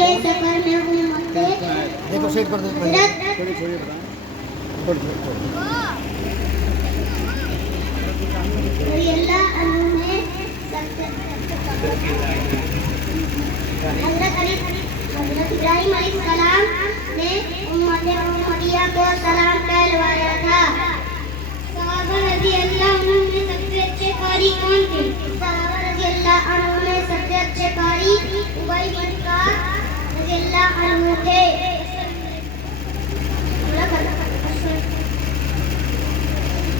के सफर में उम्मते देखो सेट कर दो हजरत रज़ियल्लाहु अन्हु ने हजरत इब्राहिम अलैहिस्सलाम ने उम्मते मुहम्मदिया को सलाम कहलवाया था। सहाबा रज़ियल्लाहु अन्हु में सबसे अच्छे कारी कौन थे? सहाबा रज़ियल्लाहु अन्हु में सबसे अच्छे कारी उबई बिन काब रज़ियल्लाहु अन्हु थे।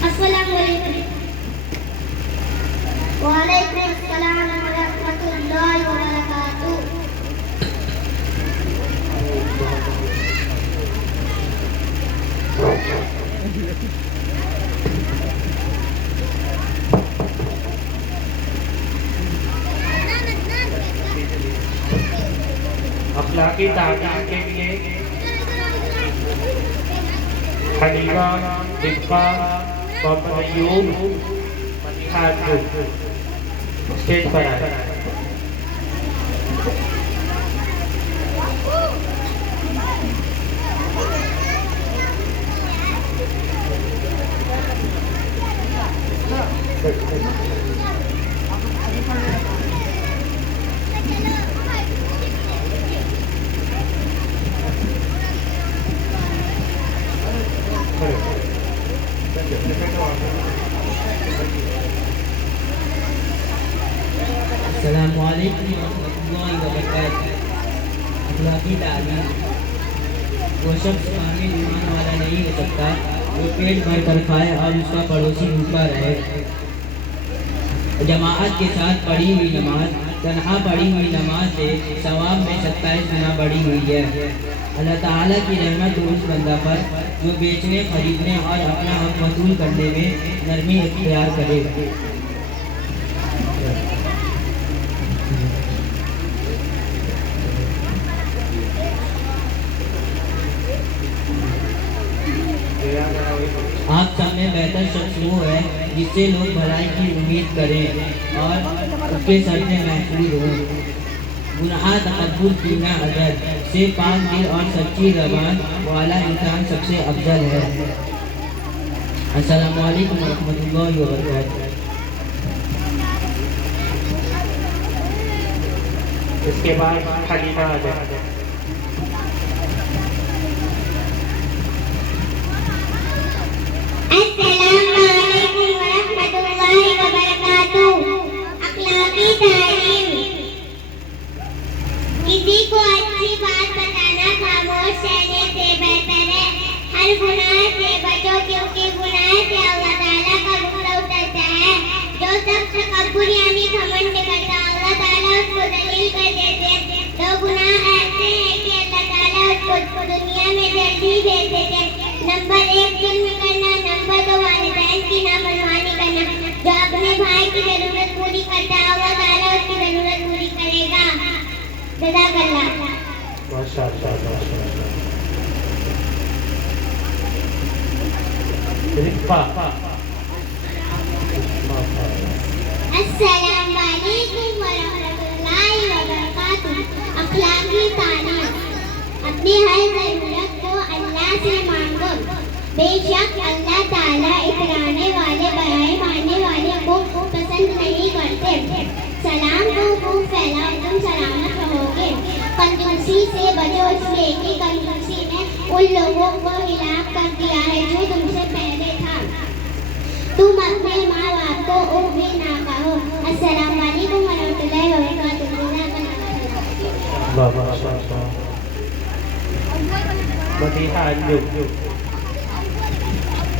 अस्सलामु अलैकुम। वालेकुम अस्सलाम व रहमतुल्लाहि व बरकातुहू। अखलाकी तालीम के लिए हनीफा, रिफ़ा, मोहम्मद अय्यूब, मनीहा स्टेज पर आए। अस्सलामु अलैकुम वरहमतुल्लाहि वबरकातुहू। अखलाकी तालीम। वो शख्स कामिल ईमान वाला नहीं हो सकता जो पेट भर कर खाए और उसका पड़ोसी भूखा रहे। जमाअत के साथ पढ़ी हुई नमाज तन्हा पढ़ी हुई नमाज से सवाब में 27 गुना बढ़ी हुई है। अल्लाह ताला की रहमत उस बंदा पर जो बेचने, खरीदने और अपना हक वसूल करने में नरमी इख्तियार करे। आप सब में बेहतर शख्स वो है जिससे लोग भलाई की उम्मीद करें और उसके सर से महफूज हों। गुनाह, तकब्बुर, कीना, अदब से पाक दिल और सच्ची ज़बान वाला इंसान सबसे अफजल है। अस्सलामु अलैकुम वरहमतुल्लाहि वबरकातुहू। इसके बाद खलीफा आ जाए। अस्सलामुअलैकुम वरहमतुल्लाहि वबरकातुहू। अखलाकी तालीम। किसी को अच्छी बात बताना खामोश रहने से बेहतर है। हर गुनाह से बचो क्योंकि गुनाह से अल्लाह ताला का गुस्सा उतरता है। जो शख्स तकब्बुर यानी घमंड करता अल्लाह ताला उसको दलील कर देते हैं। दो गुनाह ऐसे हैं कि अल्लाह ताला उसको दुनिया में जल्दी भेज देते हैं। नंबर 1 जुल्म करना, नंबर 2 वालिदैन की नाफरमानी करना। जो अपने भाई की जरूरत पूरी करता है अल्लाह ताला उसकी जरूरत पूरी करेगा। जज़ाकल्लाह। माशाअल्लाह, माशाअल्लाह। रिफ़ा। अस्सलामु अलैकुम वरहमतुल्लाहि वबरकातुहू। अखलाकी तालीम। अपनी हर ज़रूरत को अल्लाह से मांगो। बेशक अल्लाह ताला इतराने वाले, बड़ाई मारने वाले को पसंद नहीं करते। सलाम को खूब फैलाओ, तुम सलामत रहोगे। कंजूसी से बचो इसलिए कि कंजूसी ने उन लोगों को हिलाक कर दिया है जो तुमसे पहले था। तुम अपने माँ बाप को उफ भी ना कहो। अस्सलामु अलैकुम वरहमतुल्लाहि वबरकातुहू। मनीहा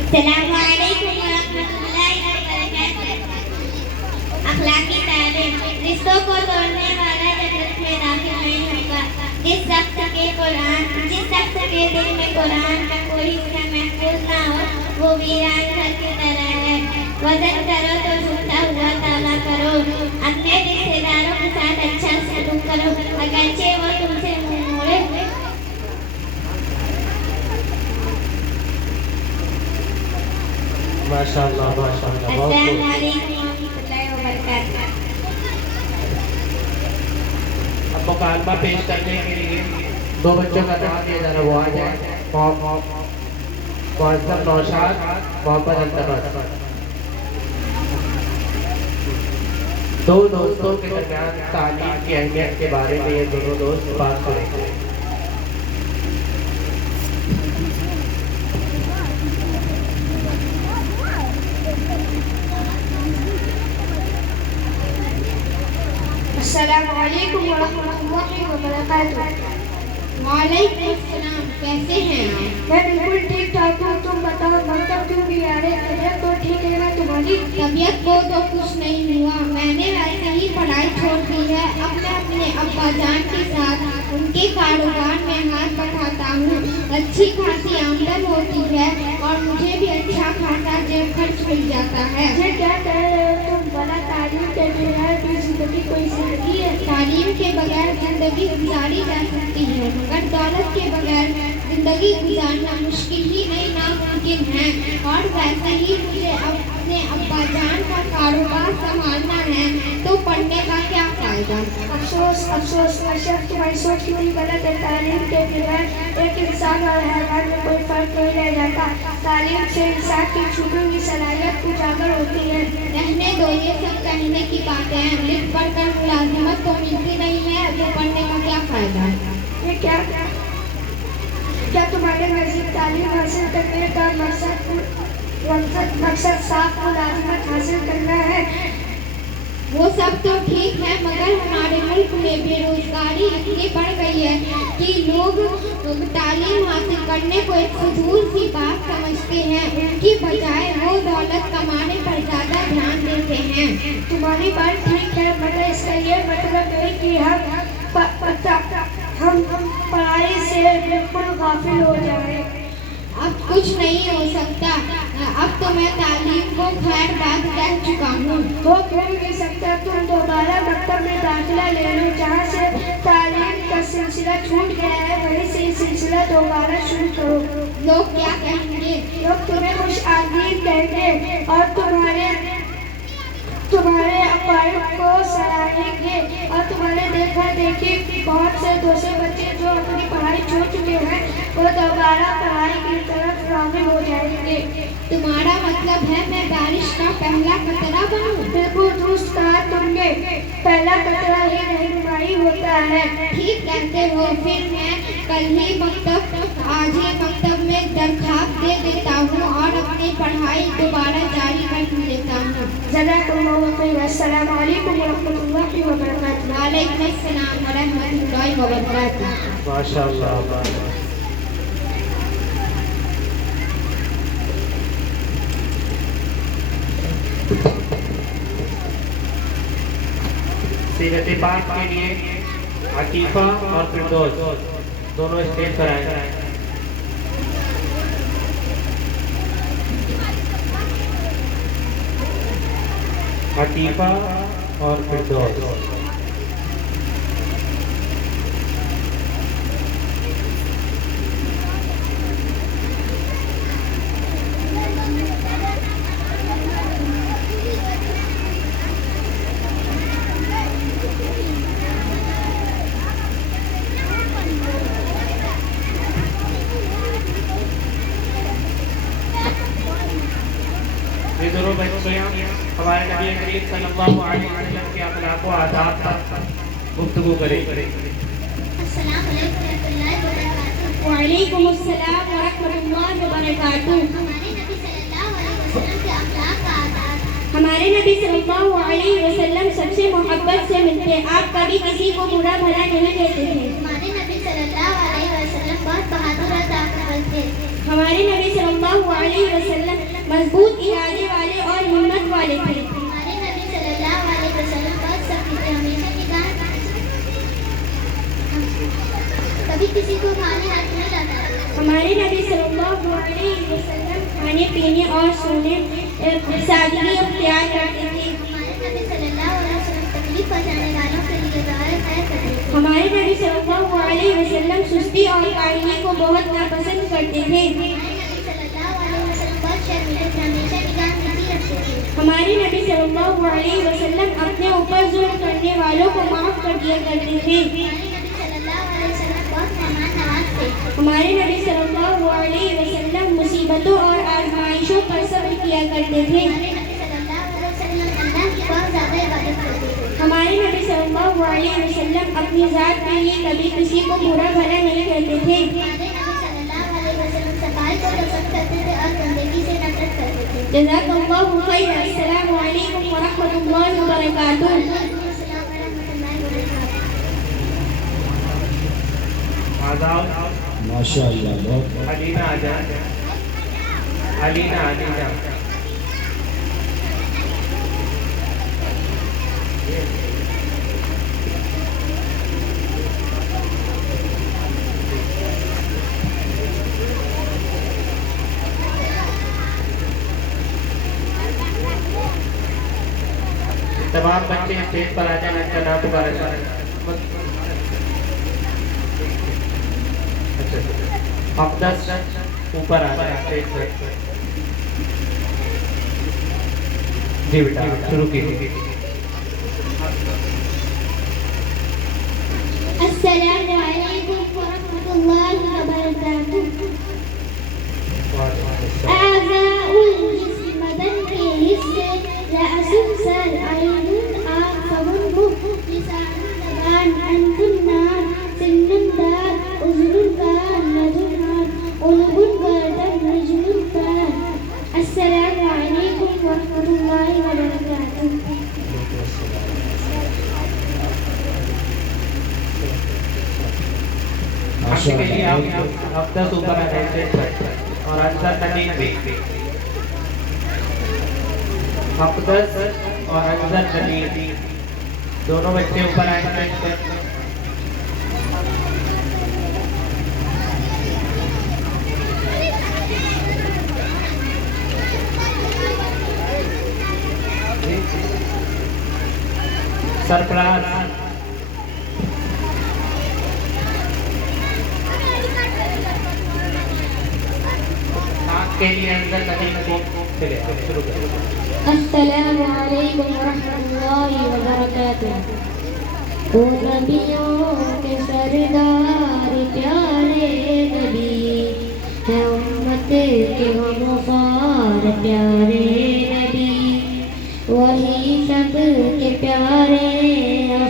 अस्सलामु अलैकुम वरहमतुल्लाहि वबरकातुहू। अखलाकी तालीम। रिश्तों को तोड़ने वाला जन्नत में दाखिल नहीं होगा। जिस शख्स के दिल में कुरान का कोई हिस्सा महफूज ना हो वो वीरान घर की तरह है। वजन करो तो झूठा हुआ ताला करो। अपने रिश्तेदारों के साथ अच्छा सलूक करो अगरचे वो तुमसे मुंह मोड़े। माशाअल्लाह, माशाअल्लाह। अस्सलामु अलैकुम वरहमतुल्लाहि वबरकातुहू। मुकालमा पेश करने के लिए दो बच्चों का नाम दिया जा रहा है, वो आ जाए। मुअज़्ज़म नौशाद, मोहम्मद अल्तमस। दो दोस्तों के दरमियान तालीम की अहमियत के बारे में ये दोनों दोस्त बात करेंगे। अस्सलामु अलैकुम वरहमतुल्लाहि वबरकातुह। वालेकुम अस्सलाम, कैसे हैं आप? मैं बिल्कुल ठीक ठाक हूँ। तुम बताओ मतलब क्यों भी आ रहे? तबीयत तो ठीक है ना तुम्हारी? तबीयत को तो कुछ नहीं हुआ, मैंने वैसे ही पढ़ाई छोड़ दी है। अब मैं अपने अब्बा जान के साथ उनके कारोबार में हाथ बढ़ाता हूँ। अच्छी खासी आमदन होती है और मुझे भी अच्छा खासा जेब खर्च मिल जाता है। ये क्या कह रहे हो तुम? बड़ा तालीम के बगैर भी जिंदगी कोई जिंदगी है? तालीम के बगैर जिंदगी गुजारी जा सकती है, मगर दौलत के बगैर जिंदगी गुजारना मुश्किल ही नहीं नामुमकिन है। और वैसे ही मुझे अपने अब्बा जान का कारोबार संभालना है, तो पढ़ने का क्या फायदा? अफसोस अफसोस अशरफ, तुम्हारी सोच कितनी गलत है। तालीम के बगैर एक इंसान और हैवान में कोई फर्क नहीं रह जाता। तालीम से इंसान की छुपी हुई सलाहियत उजागर होती है। रहने दो, ये सब कहने की बातें हैं। लिख पढ़ कर मुलाजिमत तो मिलती नहीं है, तो पढ़ने का क्या फायदा? ये क्या तुम्हारे नज़दीक तालीम हासिल करने का मकसद साफ मुलाजिमत हासिल करना है? वो सब तो ठीक है, मगर हमारे मुल्क में बेरोजगारी इतनी बढ़ गई है कि लोग तालीम हासिल करने को एक फजूल सी बात समझते हैं। उनकी बजाय वो दौलत कमाने पर ज़्यादा ध्यान देते हैं। तुम्हारी बात ठीक है, मगर इसका ये मतलब नहीं कि हम पढ़ाई से बिल्कुल गाफिल हो जाएं। अब कुछ नहीं हो सकता, अब तो मैं तालीम को खैर बात कह चुका हूँ। वो क्यों नहीं सकता? तुम दोबारा मकतब में दाखिला ले लो। जहाँ से तालीम का सिलसिला छूट गया है, वहीं से सिलसिला दोबारा शुरू करो। लोग क्या कहेंगे? लोग तुम्हें कुछ आदमी कहेंगे और तुम्हारे अपाय को सराहेंगे। और तुम्हारे देखा देखी बहुत से दूसरे बच्चे जो अपनी पढ़ाई छोड़ चुके हैं, वो दोबारा पढ़ाई की तरफ राग़िब हो जाएंगे। तुम्हारा मतलब है मैं बारिश का पहला कतरा बनूं? बिल्कुल दुरुस्त कहा तुमने, पहला कतरा ही रहनुमाई होता है। ठीक कहते हो, फिर मैं आज ही मकतब में दरखास्त दे देता हूँ और अपनी पढ़ाई दोबारा जारी कर लेता हूँ। जज़ाकल्लाहु खैरन। अस्सलामु अलैकुम वरहमतुल्लाहि वबरकातुह। वालेकुम अस्सलाम वरहमतुल्लाहि वबरकातुह। माशाअल्लाह। सीरत पाक के लिए अकीफा और फिरदौस दोनों स्टेज पर आए। अकीफा और फिरदौस। ये दोनों बच्चियाँ हमारे नबी करीम सल्लल्लाहु अलैहि वसल्लम के अखलाक व आदाब पर गुफ्तगू करेंगे। अस्सलाम वालेकुम रहमतुल्लाहि व बरकातुहू। वालेकुम अस्सलाम व रहमतुल्लाहि व बरकातुहू। हमारे नबी सल्लल्लाहु अलैहि वसल्लम सबसे मोहब्बत से मिलते। आप कभी किसी को बुरा भला नहीं कहते थे। हमारे नबी सल्लल्लाहु अलैहि वसल्लम बहुत बहादुर और ताकतवर थे। हमारे नबी सल्लल्लाहु अलैहि वसल्लम मजबूत इरादे वाले और हिम्मत वाले थे। हमारे नबी सल्लल्लाहु अलैहि वसल्लम बहुत सख्त थे, हमेशा निगाह कभी किसी को खाली हाथ नहीं लाता। हमारे नबी सल्लल्लाहु अलैहि वसल्लम खाने पीने और सोने सादगी अख्तियार करते थे। हमारे नबी सल्लल्लाहु अलैहि वसल्लम तकलीफ पहुंचाने वालों के लिए दुआ खैर करते थे। हमारे नबी सल्लल्लाहु अलैहि वसल्लम सुस्ती और कायली को बहुत नापसंद करते थे। हमारे नबी सल्लल्लाहु अलैहि वसल्लम बहुत शर्मीले थे, हमेशा निगाह नीची रखते थे। ہمارے نبی صلی اللہ علیہ وسلم اپنے اوپر ظلم کرنے والوں کو معاف کر دیا کرتے تھے. ہمارے نبی صلی اللہ علیہ وسلم بہت مہمان نواز تھے. ہمارے نبی صلی اللہ علیہ وسلم مصیبتوں اور آزمائشوں پر صبر کیا کرتے تھے. ہمارے نبی صلی اللہ علیہ وسلم اللہ کی بہت زیادہ عبادت کرتے تھے. ہمارے نبی صلی اللہ علیہ وسلم اپنی ذات کے لیے کبھی کسی کو برا بھلا نہیں کہتے تھے. ہمارے نبی صلی اللہ علیہ وسلم صفائی کو پسند کرتے تھے اور گندگی سے نفرت کرتے تھے. جزاک اللہ خیر. السلام علیکم ورحمۃ اللہ وبرکاتہ. السلام ورحمۃ اللہ وبرکاتہ. آداب. ماشاء اللہ بہت علینا آ جا. علینا علینا. تمام بچے اسٹیج پر آ جائیں. ان کا نام پکارا جائے. اقدس اوپر آ جائے اسٹیج پر. جی بیٹا شروع کیجیے. السلام علیکم ورحمۃ اللہ وبرکاتہ. اعضاء الجسم بدن کے حصے رأس سر عین آنکھ فم منہ لسان زبان انف ناک سن دانت اذن کان نظر ہاتھ عنق گردن رجل پیر. السلام علیکم ورحمۃ اللہ وبرکاتہ. آپ کے لیے آپ اقدس اوپر آ جائیں اسٹیج پر اور اکثر تنین بھی. اقدس اور اکثر تنین دونوں بچے اوپر آئیں اسٹیج پر. سرفراز. آپ کے لیے اندر تنین کو چلے شروع کریں. السلام علیکم ورحمۃ اللہ وبرکاتہ. او نبیوں کے سردار پیارے نبی ہے امت کے غمخوار پیارے نبی. وہی سب کے پیارے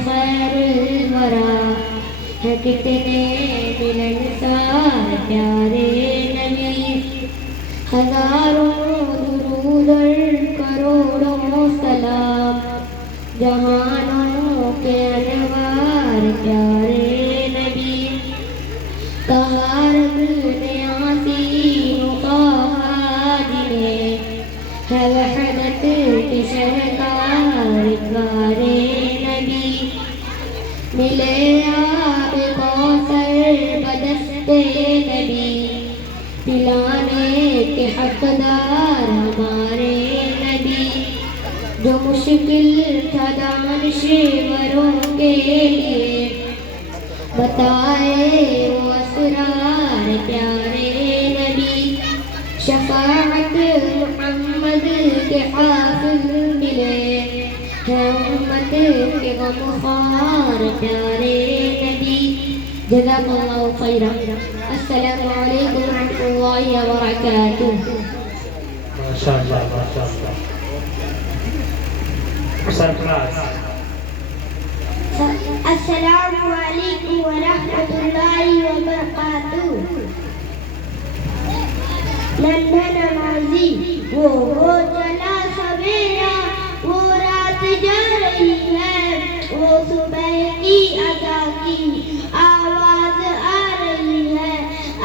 خیر الورا ہے کتنے ملنسار پیارے نبی. ہزاروں درود اور کروڑوں سلام جہانوں کے انوار پیارے نبی. کہا رب نے آسین کہا جنہیں ہے وحدت کے شہکار پیارے نبی. ملے آب کوثر بدستے نبی پلانے کے حقدار ہمارے نبی. جو مشکل تھا دانشوروں کے لیے بتائے وہ اسرار پیارے نبی. شفاعت محمد کے حافظ ملے ہے امت کے غمخوار پیارے نبی. جزاک اللہ خیرا. السلام علیکم ورحمۃ اللہ وبرکاتہ. ماشاء اللہ ماشاء اللہ. سرفراز. السلام علیکم ورحمۃ اللہ وبرکاتہ. ننھا نمازی وہ چلا سویرا وہ رات جا رہی ہے وہ صبح کی ادا کی آواز آ رہی ہے.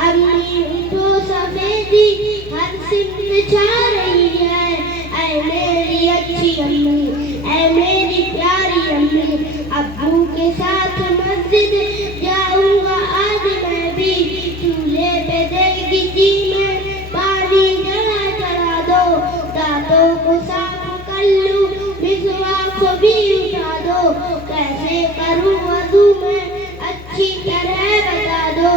امی اٹھو سفیدی ہر سمت چھا رہی ہے. اے میری اچھی امی اے میری پیاری امی. ابو کے ساتھ مسجد جاؤں گا آج میں بھی. چولہے پہ دیگی جی میں پانی جلا چڑھا دو. دانتوں کو صاف کر لوں مسواک کو بھی اٹھا دو. کیسے کروں وضو میں اچھی طرح بتا دو.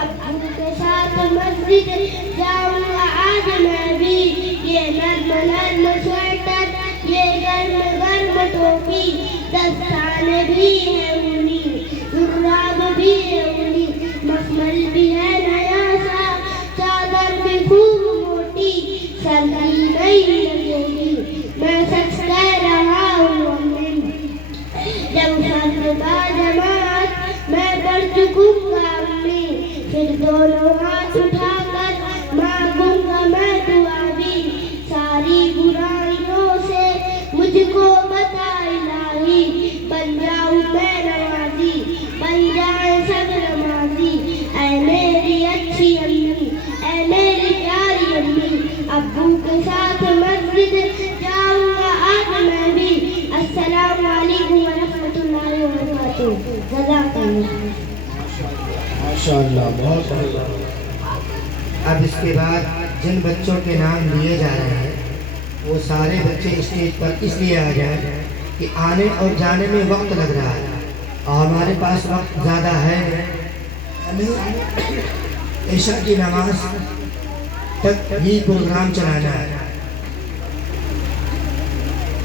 ابو کے ساتھ مسجد جاؤں گا آج میں بھی. یہ نرم نرم سویٹر टोपी, दस्ताने भी है ऊनी, जुर्राब भी है ऊनी, मखमल भी है नया सा, चादर भी खूब मोटी, सर्दी नहीं लगेगी, मैं सच कह रहा हूँ अम्मी। जब फर्दा जमात मैं पढ़ चुकूंगा अम्मी, फिर दोनों हाथ उठाकर मांगूंगा मैं दुआ भी, सारी बुराइयों से मुझको बता इलाही, बन जाऊं मैं नमाजी, बन जाए सब नमाजी। ऐ मेरी अच्छी अम्मी, ऐ मेरी प्यारी अम्मी, अब्बू के साथ मस्जिद जाऊंगा आज मैं भी। अस्सलाम वालेकुम व रहमतुल्लाहि व बरकातुहू। जज़ाकल्लाह। माशाअल्लाह, बहुत बढ़िया। अब इसके बाद जिन बच्चों के नाम लिए जा रहे हैं वो सारे बच्चे स्टेज पर इसलिए आ जाए कि आने और जाने में वक्त लग रहा है और हमारे पास वक्त ज़्यादा है। हमें ईशा की नमाज तक ही प्रोग्राम चलाना है।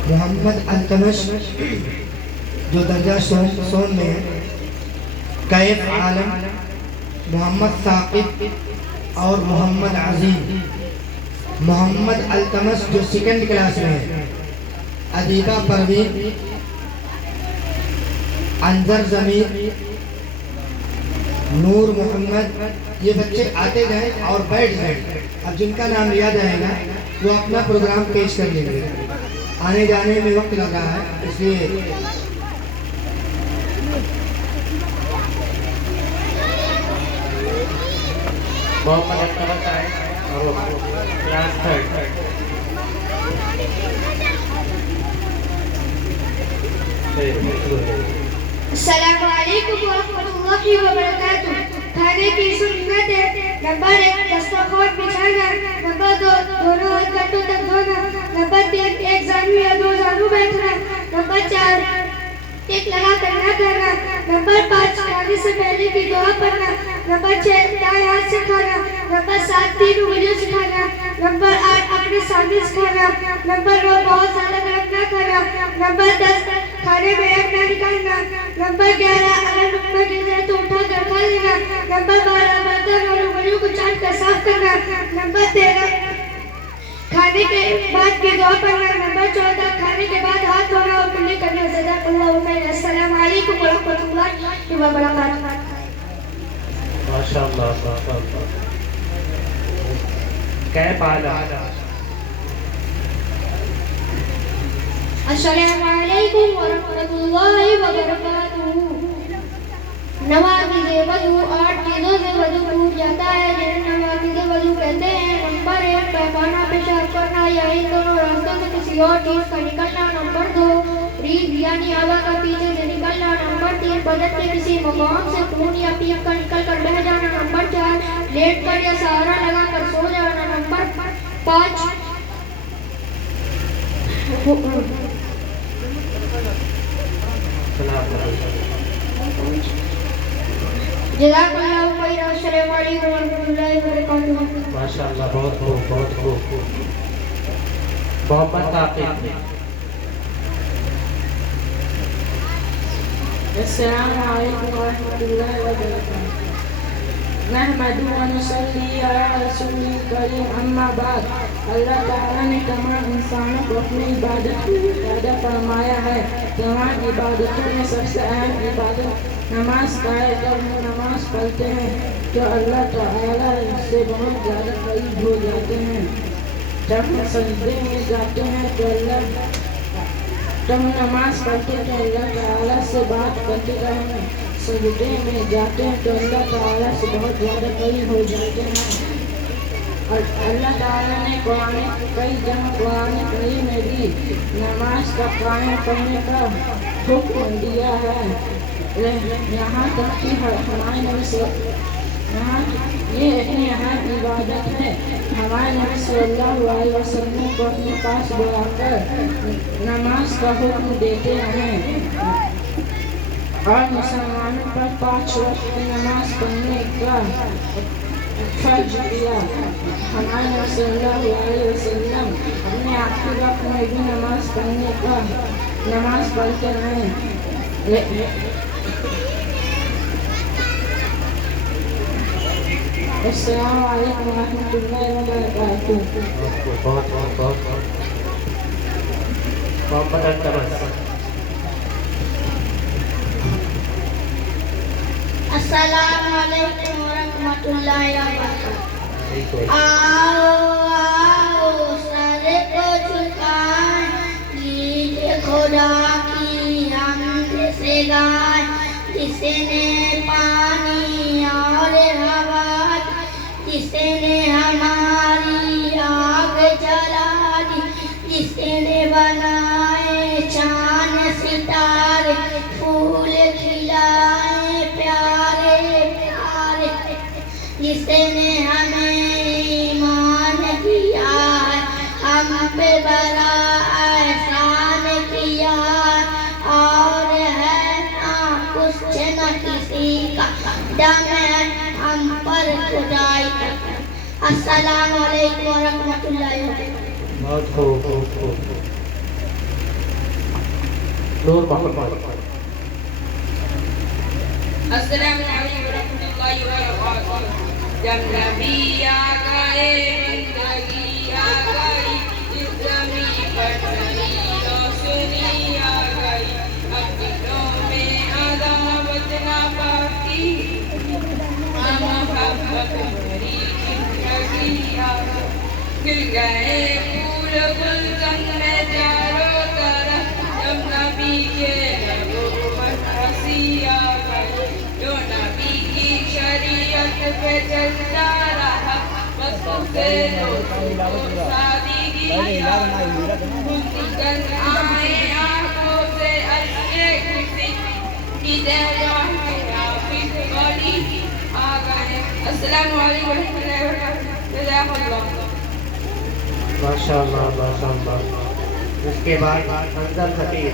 मोहम्मद अल्तमश जो दर्जा सोन में है, कैफ आलम, मोहम्मद साकिब और मोहम्मद अजीम। मोहम्मद अल्तमश जो सेकंड क्लास में है, अदीबा परवीन, अंजर जमीर, नूर मोहम्मद, ये बच्चे आते गए और बैठ गए। अब जिनका नाम लिया जाएगा वो अपना प्रोग्राम पेश कर लेंगे। आने जाने में वक्त लग रहा है, इसलिए मोहम्मद अख्तर आए और क्लास थर्ड। अस्सलामु अलैकुम व रहमतुल्लाहि व बरकातुहू। खाने की सुन्नत है। नंबर 1 दस्तरखान बिछाना, नंबर 2 दोनों हाथ कटों तक धोना, नंबर 3 एक जानू या दो जानू बैठना, नंबर 4 टिक लगा कर ना करना, नंबर 5 खाने से पहले की दुआ पढ़ना, नंबर 6 दाएं हाथ से खाना, नंबर 7 तीन उंगलियों से खाना, नंबर 8 अपने सामने से खाना, नंबर 9 बहुत ज्यादा गरम ना खाना, नंबर 10 खाने में एक ना निकालना, नंबर 11 अगर लुकमा गिर जाए तो उठा कर खा लेना, नंबर 12 बर्तन और उंगलियों को चाट कर साफ करना, नंबर 13 खाने के बाद की दुआ पढ़ना, नंबर 14 खाने के बाद हाथ धोना और कुल्ली करना। जज़ाकल्लाहु खैर। अस्सलामु अलैकुम व रहमतुल्लाहि व बरकातुहू। माशाअल्लाह, माशाअल्लाह। कैफ आलम। अस्सलामु अलैकुम व रहमतुल्लाहि व बरकातुहू। नवाक़िज़े वज़ू 8 चीज़ों से वज़ू टूट जाता है, जिन्हें नवाक़िज़े वज़ू कहते हैं। नंबर 1 पैखाना पेशाब करना या इन दोनों रास्तों से किसी और चीज़ का निकलना, नंबर 2 रीढ़ यानी हवा का पीछे से निकलना, नंबर 3 बदन के किसी मकाम से खून या पीप का निकल कर बह जाना, नंबर 4 लेट कर या सहारा लगा कर सो जाना, नंबर 5 जज़ाकल्लाहु खैर। अस्सलामु अलैकुम व रहमतुल्लाहि व बरकातुहू। माशाअल्लाह, बहुत खूब, बहुत खूब। मोहम्मद साकिब। अस्सलामु अलैकुम व रहमतुल्लाहि व बरकातुहू। नहमदुहु व नुसल्ली अला रसूलिल करीम, अम्मा बाद। अल्लाह ताला ने तमाम इंसानों को अपनी इबादत पैदा फरमाया है। तमाम इबादतों में सबसे अहम इबादत नमाज का है। जब हम नमाज पढ़ते हैं तो अल्लाह ताला से बहुत ज़्यादा करीब हो जाते हैं। जब हम सजदे में जाते हैं तो जब हम नमाज पढ़ते हैं तो अल्लाह ताला से बात करते, जब हम सजदे में जाते हैं तो अल्लाह ताला से बहुत ज़्यादा करीब हो जाते हैं। और अल्लाह ताला ने कई जगह कुरान करीम में भी नमाज का कायम करने का हुक्म दिया है। यहाँ तक कि हमारे नबी ये इतनी अहम इबादत है, हमारे नबी सल्लल्लाहु अलैहि वसल्लम को अपने पास बुलाकर नमाज का हुक्म देते हैं और मुसलमानों पर 5 वक्त की नमाज पढ़ने का फर्ज किया। हमारे नबी सल्लल्लाहु अलैहि वसल्लम अपने आखिरी वक्त में भी नमाज पढ़ते रहें। अस्सलाम वालेकुम रहमतुल्लाहि व बरकातुहू। बहुत मोहब्बत तबस्सुम। अस्सलाम वालेकुम रहमतुल्लाहि व बरकातुहू। आओ सर को झुकाएं, लीजिए खुदा की हमद से गाएं, जिसने पानी और हवा, जिसने हमारी आग जला दी, जिसने बनाए चांद सितारे, फूल खिलाए प्यारे प्यारे, जिसने हमें ईमान दिया है, हम पे बड़ा एहसान किया है, और है ना कुछ न किसी का दम है हम पर खुदाई करता। अस्सलाम वालेकुम रहमतुल्लाहि व बरकातुहू। बहुत खूब। नूर मोहम्मद। अस्सलाम वालेकुम रहमतुल्लाहि व बरकातुहू। जब नबी आ गए जिंदगी आ गई, इस ज़मीं पर नई रोशनी आ गई, अब दिलों में अदावत ना बाकी, मोहब्बत भरी जिंदगी आ गई। खिल गए फूल गुलशन में चारों तरफ, जब नबी के लबों पर हंसी आ गई, जो नबी की शरीयत पे चलता रहा, बस उसे सादगी आ गई। निकल आए आंखों से अच्छे खुशी की दहगाह में हाफिज बड़ी आ गए। अस्सलाम वालेकुम रहमतुल्लाहि व बरकातुहू। माशाअल्लाह। इसके बाद अंदर खतीब।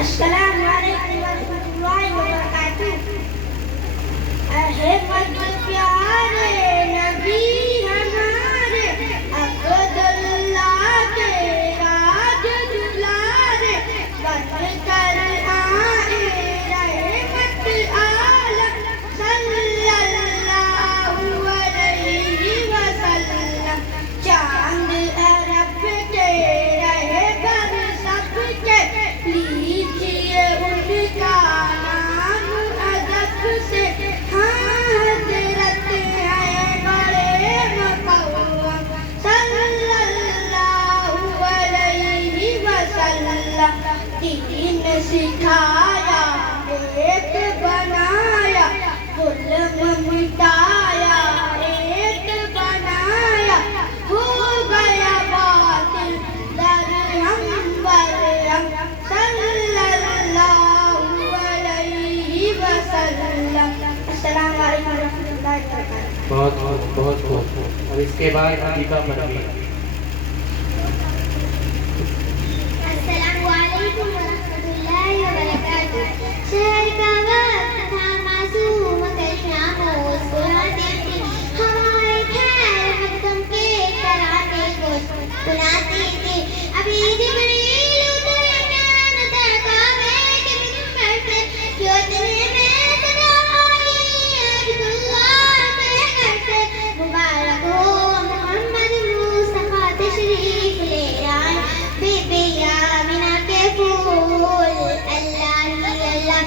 अस्सलाम वालेकुम रहमतुल्लाहि व बरकातुहू। अहमद प्यारे नबी हमारे, अब्दुल्लाह के राज दुलारे, बनकर आए रहमत आलम सल्लल्लाहु अलैहि वसल्लम। चांद अरब के रहे बर सबके, लीजिए उनका नाम अदब से, हज़रत है बड़े मुक़व्वम सल्लल्लाहु अलैहि वसल्लम। दीन सिखाया, एक बनाया, जुल्म मिटाया, एक बनाया, हो गया बातिल दरहम बरहम सल्लल्लाहु अलैहि वसल्लम। अस्सलाम वालेकुम रहमतुल्लाहि व बरकातुहू। बहुत खूब। और इसके बाद हबीबा परवीन। अस्सलामु अलैकुम रहमतुल्लाहि व बरकातुहू। शहर का वक्त था मासूम कलियां मुस्कुराती थी, हमारे खैर मकदम के तराने को सुनाती थी। अभी जिब्रील उतरे मैदान तड़का में कि मिंबर से, जोतने में सदा आई अब्दुल्लाह के घर से। मुबारक हो मोहम्मद मुस्तफा तशरीफ ले आए, बीबी आमिना के फूल अल्लाह ही अल्लाह।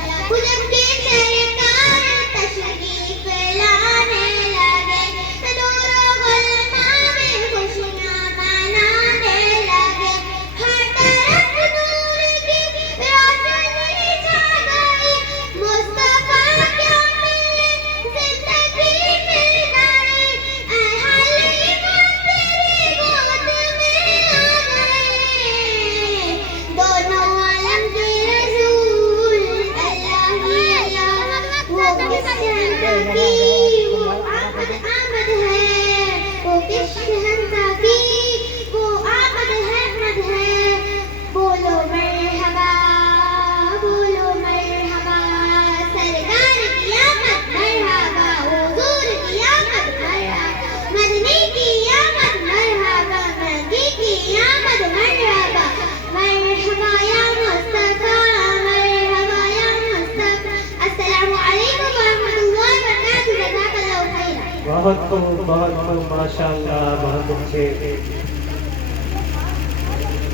माशाअल्लाह बहुत अच्छे।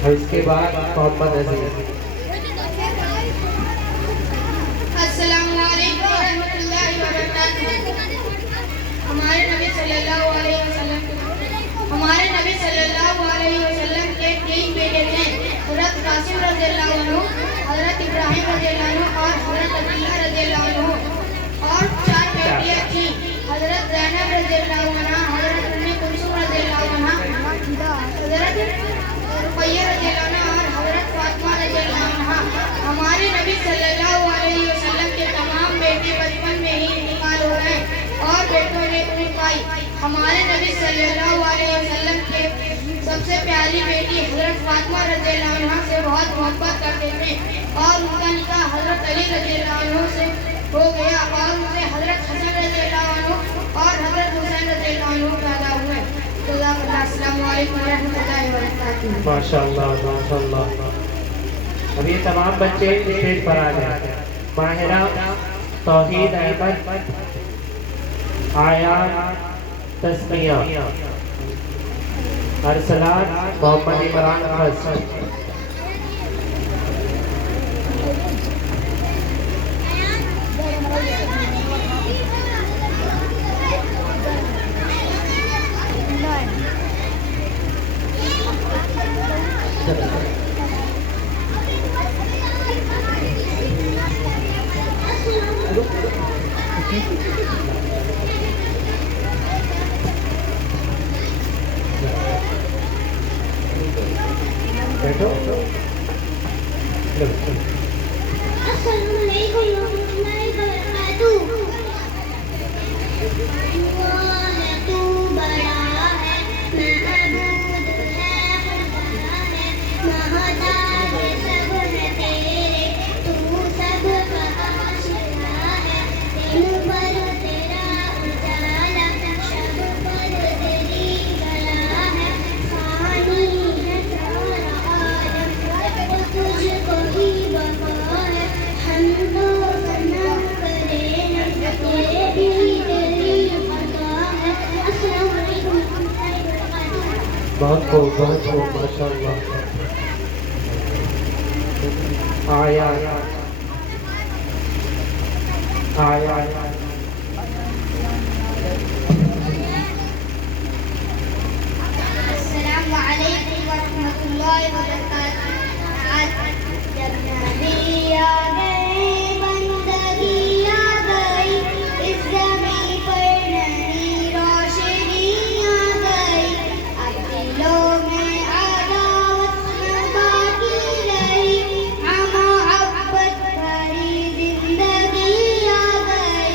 और इसके बाद मोहम्मद अजीज। अस्सलामु अलैकुम रहमतुल्लाहि व बरकातुहू। हमारे नबी सल्लल्लाहु अलैहि वसल्लम के 3 बेटे थे, हज़रत कासिम रज़ियल्लाहु अन्हु, हज़रत इब्राहिम रज़ियल्लाहु अन्हु और हज़रत अब्दुल्लाह रज़ियल्लाहु अन्हु। और 4 बेटियां थीं, हज़रत ज़ैनब रज़ियल्लाहु अन्हा, हज़रत उम्मे कुलसूम रज़ियल्लाहु अन्हा, हज़रत रुक़य्या रज़ियल्लाहु अन्हा और हज़रत फातिमा रज़ियल्लाहु अन्हा। हमारे नबी सल्लल्लाहु अलैहि वसल्लम के तमाम बेटे बचपन में ही इंतकाल हो गए और बेटों ने उम्र पाई। हमारे नबी सल्लल्लाहु अलैहि वसल्लम के सबसे प्यारी बेटी हज़रत फातिमा रज़ियल्लाहु अन्हा से बहुत मोहब्बत करते थे और उनका निकाह हज़रत अली रज़ियल्लाहु अन्हु से हो गया और उनसे हज़रत हसन रज़ियल्लाहु अन्हु और हज़रत हुसैन रज़ियल्लाहु अन्हु पैदा हुए। अस्सलामु अलैकुम व रहमतुल्लाहि व बरकातुहू। माशाअल्लाह माशाअल्लाह। अब ये तमाम बच्चे स्टेज पर आ जाए। माहिरा तौहीद अहमद, आयान तस्मिया, अरसलान मोहम्मद इमरान फर्स्ट। बैठो। अस्सलामु अलैकुम रहमतुल्लाहि व बरकातुहू। अल्लाह है तू बड़ा है, महबूब है खुदा है, महताब सब है तेरे, तू सब का आशिया है। दिन भर तेरा उजाला, शब पर तेरी कला है, फानी है सारा आलम, तुझको ही वफा है। हम तो सना करे हैं, ये भी तेरी अता है। अस्सलामु अलैकुम रहमतुल्लाहि व बरकातुहू। बहुत खूब माशाअल्लाह। आयान अस्सलामु अलैकुम व रहमतुल्लाहि व बरकातुहू। जब नबी आ गए, बंदगी आ गई, इस ज़मीं पर नई रोशनी आ गई। अब दिलों में अदावत न बाकी रही, मोहब्बत भरी जिंदगी आ गई।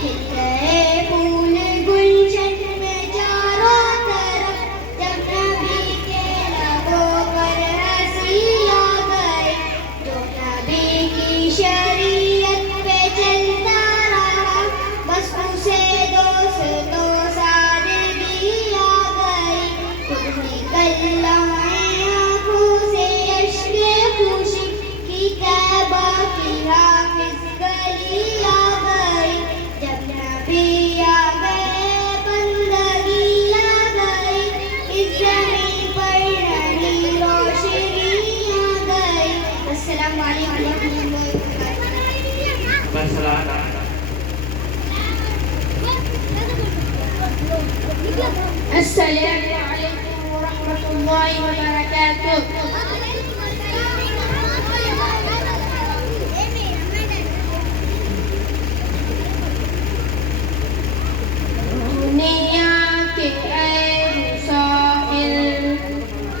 खिल गए फूल गुलशन में चारों तरफ, जब नबी के लबों पर हंसी आ गई। जो नबी की शरीयत पे चलता रहा, बस उसे दोस्तों सादगी आ गई। खुद निकल आए आँखों से अश्के खुशी की, तौबा की हाफिज गली आ गई। जब नबी आ गए, बंदगी आ गई, इस ज़मीं पर नई रोशनी आ गई। अस्सलामु अलैकुम व रहमतुल्लाहि व बरकातुहू। अस्सलामु अलैकुम व रहमतुल्लाहि व बरकातुहू। दुनिया के ऐ मुसाफिर,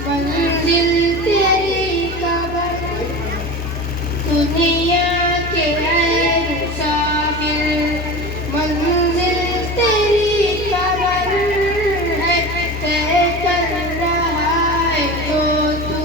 मंजिल तेरी कब्र। दुनिया के ऐ मुसाफिर, मंजिल तेरी कब्र है। तय कर रहा है तो तू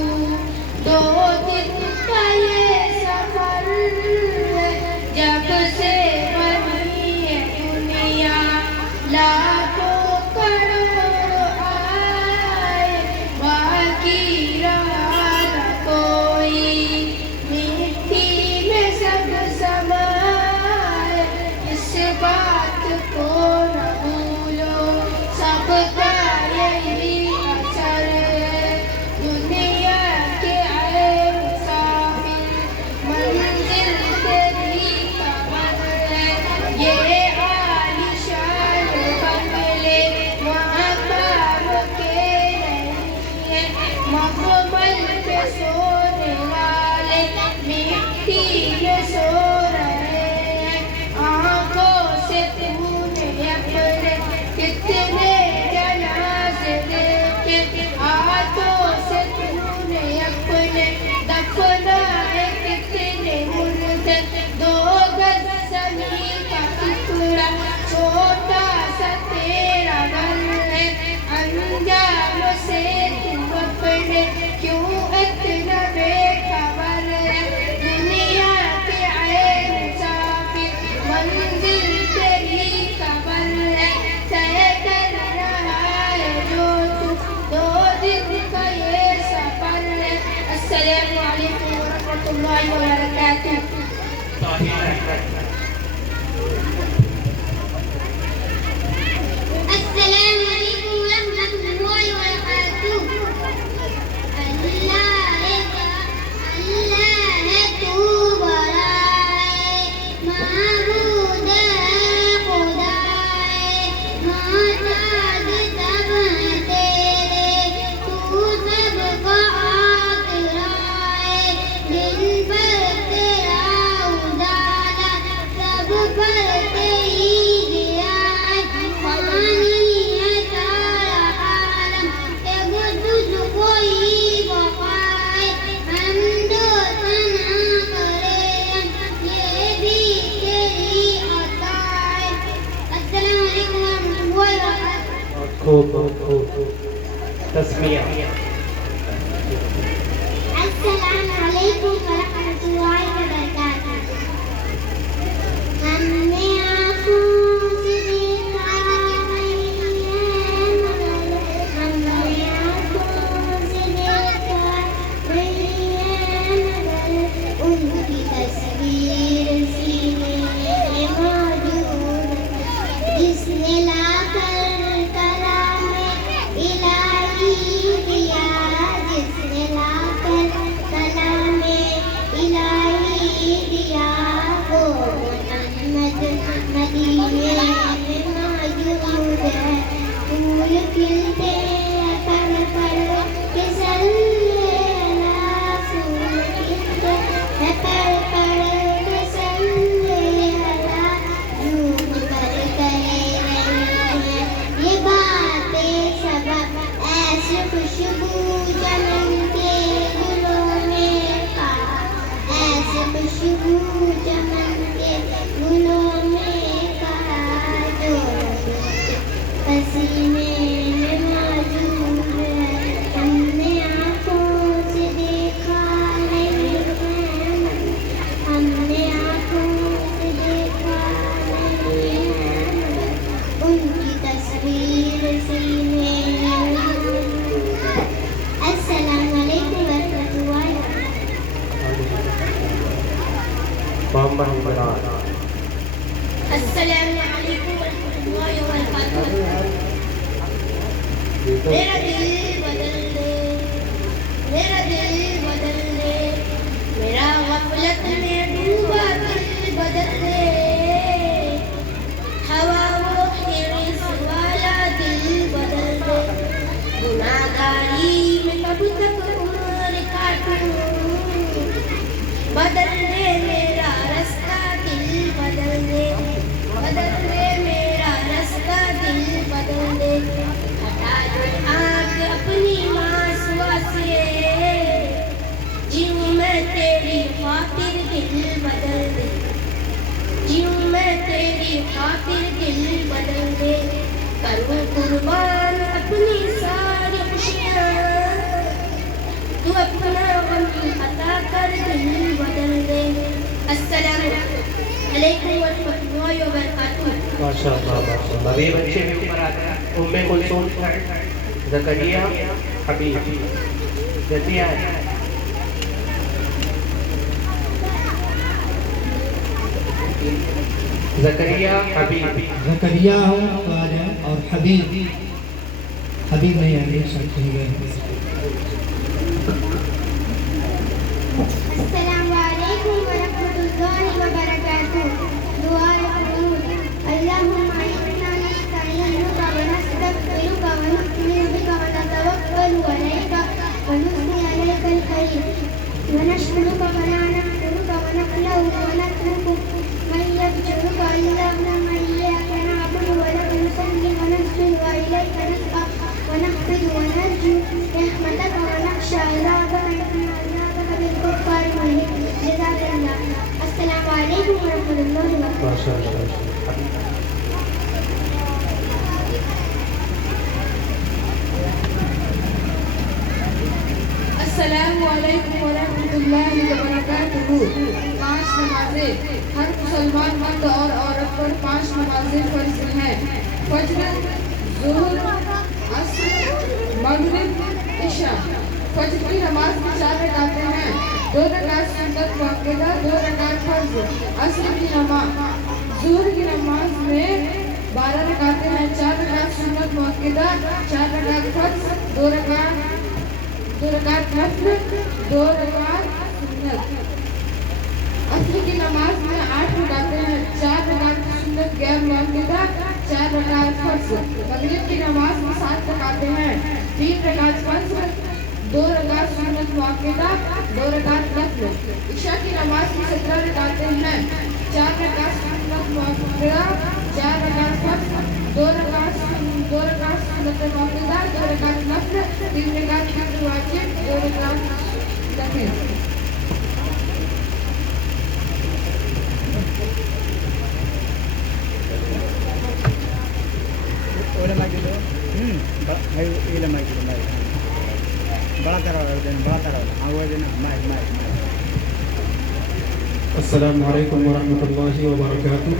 सोने वाले मिट्टी में सो रहे हैं। आंखों से तूने अपने कितने जनाज़े देखे, हाथों से तूने अपने दफनाए कितने मुर्दे। 2 गज ज़मीन का टुकड़ा छोटा सा तेरा घर है, अंजाम से तू अपने क्यों इतना बेखबर है। दुनिया के आए मुसाफिर मंजिल तेरी खबर है, तय कर रहा है जो तू 2 दिन का ये सफर है। अस्सलामु अलैकुम वरहमतुल्लाहि वबरकातुह। अस्सलामु अलैकुम वरहमतुल्लाहि वबरकातुह। अल्लाह है तू बड़ा है, महबूद है खुदा है, मोहताज सब हैं तेरे, तू सबको आसरा है। दिन भर तेरा उजाला, सब पर तेरी दिया है। पानी है सारा आलम, एगो तुझको ही वफा है। हमदो सना करे ये भी तेरी अता है। अस्सलामु अलैकुम वरहमतुल्लाहि वबरकातुह। खूब तस्मिया। अस्सलामु अलैकुम वरहमतुल्लाहि वबरकातुह। हमने आँखों से देखा नहीं है मगर, हमने आँखों से देखा नहीं है मगर, उनकी तस्वीर सीने में मौजूद है। जिसने लाकर कलामे इलाही दिया, जिसने लाकर कलामे इलाही दिया, वो मोहम्मद मदीने में मौजूद है। फूल खिलते हैं पर पर के सल्ले अला, फूल खिलते हैं पर पर के सल्ले अला। झूम कर करे रही हैं ये बातें सबब, ऐसी खुशबू चमन के गुलों में का, ऐसी खुशबू चमन के गुलों में का, जो पसीने में मौजूद है। हमने आँखों से देखा नहीं है मगर, हमने आँखों से देखा नहीं है मगर, उनकी तस्वीर सीने में मौजूद है। अस्सलामु अलैकुम वरहमतुल्लाहि मोहम्मद इमरान। अस्सलामु अलैकुम वरहमतुल्लाहि वबरकातुह। मेरा दिल बदल दे, मेरा दिल बदल दे, मेरा गफलत में डूबा दिल बदल दे। हवा वो हिर्स वाला दिल बदल दे, गुनाहगारी में कब तक उम्र काटूं। बदल दे मेरा रास्ता दिल बदल दे, बदल दे मेरा रास्ता दिल बदल दे। हटा दो आँख अपनी मासुआ से, जीऊं मैं तेरी खातिर दिल बदल दे, जीऊं मैं तेरी खातिर दिल बदल दे। करूं कुर्बान अपनी सारी खुशियाँ, तू अपना गम अता कर दिल बदल दे। अस्सलामु अलैकुम वरहमतुल्लाहि वबरकातुह। माशाअल्लाह माशाअल्लाह। अभी बच्चे भी ऊपर आते हैं। उम्मे कुलसूम, ज़करिया, हबीब, जतिया है। ज़करिया हबीब। ज़करिया और हबीब, हबीब नहीं है सब कही गए। अस्सलामु अलैकुम वरहमतुल्लाहि वबरकातुह। दुआ अल्लाहुम्मा इन्ना नस्तईनुका व नस्तगफिरुका व नु'मिनु बिका व नतवक्कलु अलैका व नुस्नी अलैकल खैर السلام علیکم ورحمۃ اللہ وبرکاتہ۔ 5 نمازیں ہر مسلمان مرد اور عورت پر 5 نمازیں فرض ہیں۔ فجر، ظہر، عصر، مغرب، عشاء۔ فجر کی نماز میں 4 رکعتیں ہیں، 2 رکعت سنت مؤکدہ، 2 رکعت فرض۔ عصر کی نماز، ظہر کی نماز میں 12 رکعتیں ہیں، 4 رکعت سنت مؤکدہ، 4 رکعت فرض، 2 رکعت نفل، 2 رکعت سنت۔ عصر کی نماز میں 8 رکعتیں ہیں، 4 رکعت سنت غیر مؤکدہ، 4 رکعت فرض۔ مغرب کی نماز میں 7 رکعتیں ہیں، 3 رکعت فرض، 2 رکعت سنت مؤکدہ، 2 رکعت نفل۔ عشاء کی نماز میں 17 رکعتیں ہیں، 4 رکعت سنت مؤکدہ، 4 رکعت فرض، 2 رکعت سنت مؤکدہ، 2 رکعت نفل، 3 رکعت فرض واجب، 2 رکعت نفل۔ السلام علیکم ورحمۃ اللہ وبرکاتہ۔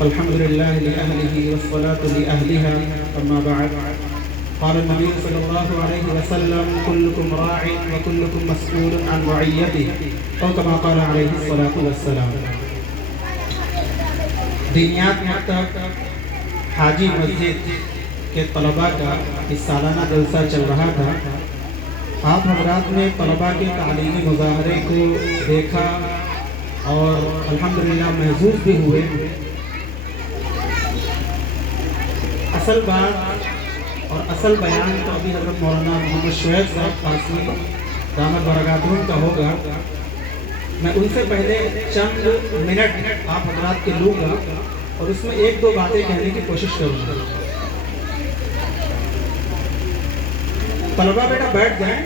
الحمد للہ لأہلہ والصلاة لأہلها اما بعد، قال النبی صلی اللہ علیہ وسلم کلکم راع وکلکم مسئول عن رعیتہ، او کما قال علیہ الصلاة والسلام۔ دینیات مکتب حاجی مسجد کے طلباء کا اس سالانہ جلسہ چل رہا تھا۔ آپ حضرات نے طلباء کے تعلیمی مظاہرے کو دیکھا اور الحمدللہ محظوظ بھی ہوئے۔ اصل بات اور اصل بیان تو ابھی حضرت مولانا محمد شعیب صاحب قاسمی دامت برکاتہم کا ہوگا۔ میں ان سے پہلے چند منٹ آپ حضرات کے لوں گا اور اس میں 1-2 باتیں کہنے کی کوشش کروں گا۔ طلبہ بیٹا بیٹھ جائیں،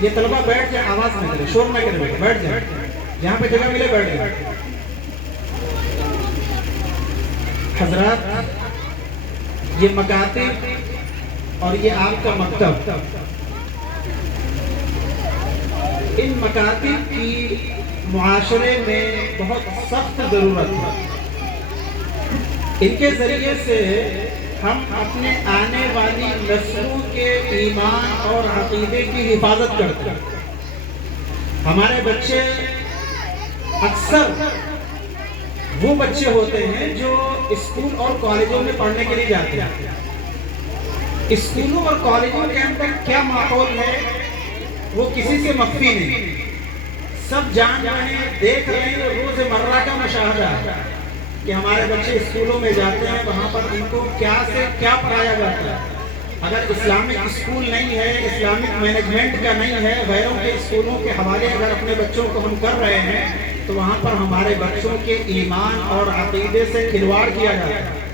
یہ طلبہ بیٹھ جائیں، آواز نہ کریں، شور نہ کریں، بیٹا بیٹھ جائیں، جہاں پہ جگہ ملے بیٹھ جائیں۔ حضرات، یہ مکاتب اور یہ آپ کا مکتب، ان مکاتب کی معاشرے میں بہت سخت ضرورت ہے۔ ان کے ذریعے سے ہم اپنے آنے والی نسلوں کے ایمان اور عقیدے کی حفاظت کرتے ہیں۔ ہمارے بچے اکثر وہ بچے ہوتے ہیں جو اسکول اور کالجوں میں پڑھنے کے لیے جاتے ہیں۔ اسکولوں اور کالجوں کے اندر کیا ماحول ہے وہ کسی سے مخفی نہیں، سب جان رہے ہیں، دیکھ رہے ہیں، روز مرہ کا مشاہدہ ہے کہ ہمارے بچے اسکولوں میں جاتے ہیں، وہاں پر ان کو کیا سے کیا پڑھایا جاتا ہے۔ اگر اسلامک اسکول نہیں ہے، اسلامک مینجمنٹ کا نہیں ہے، غیروں کے اسکولوں کے حوالے اگر اپنے بچوں کو ہم کر رہے ہیں تو وہاں پر ہمارے بچوں کے ایمان اور عقیدے سے کھلواڑ کیا جاتا ہے۔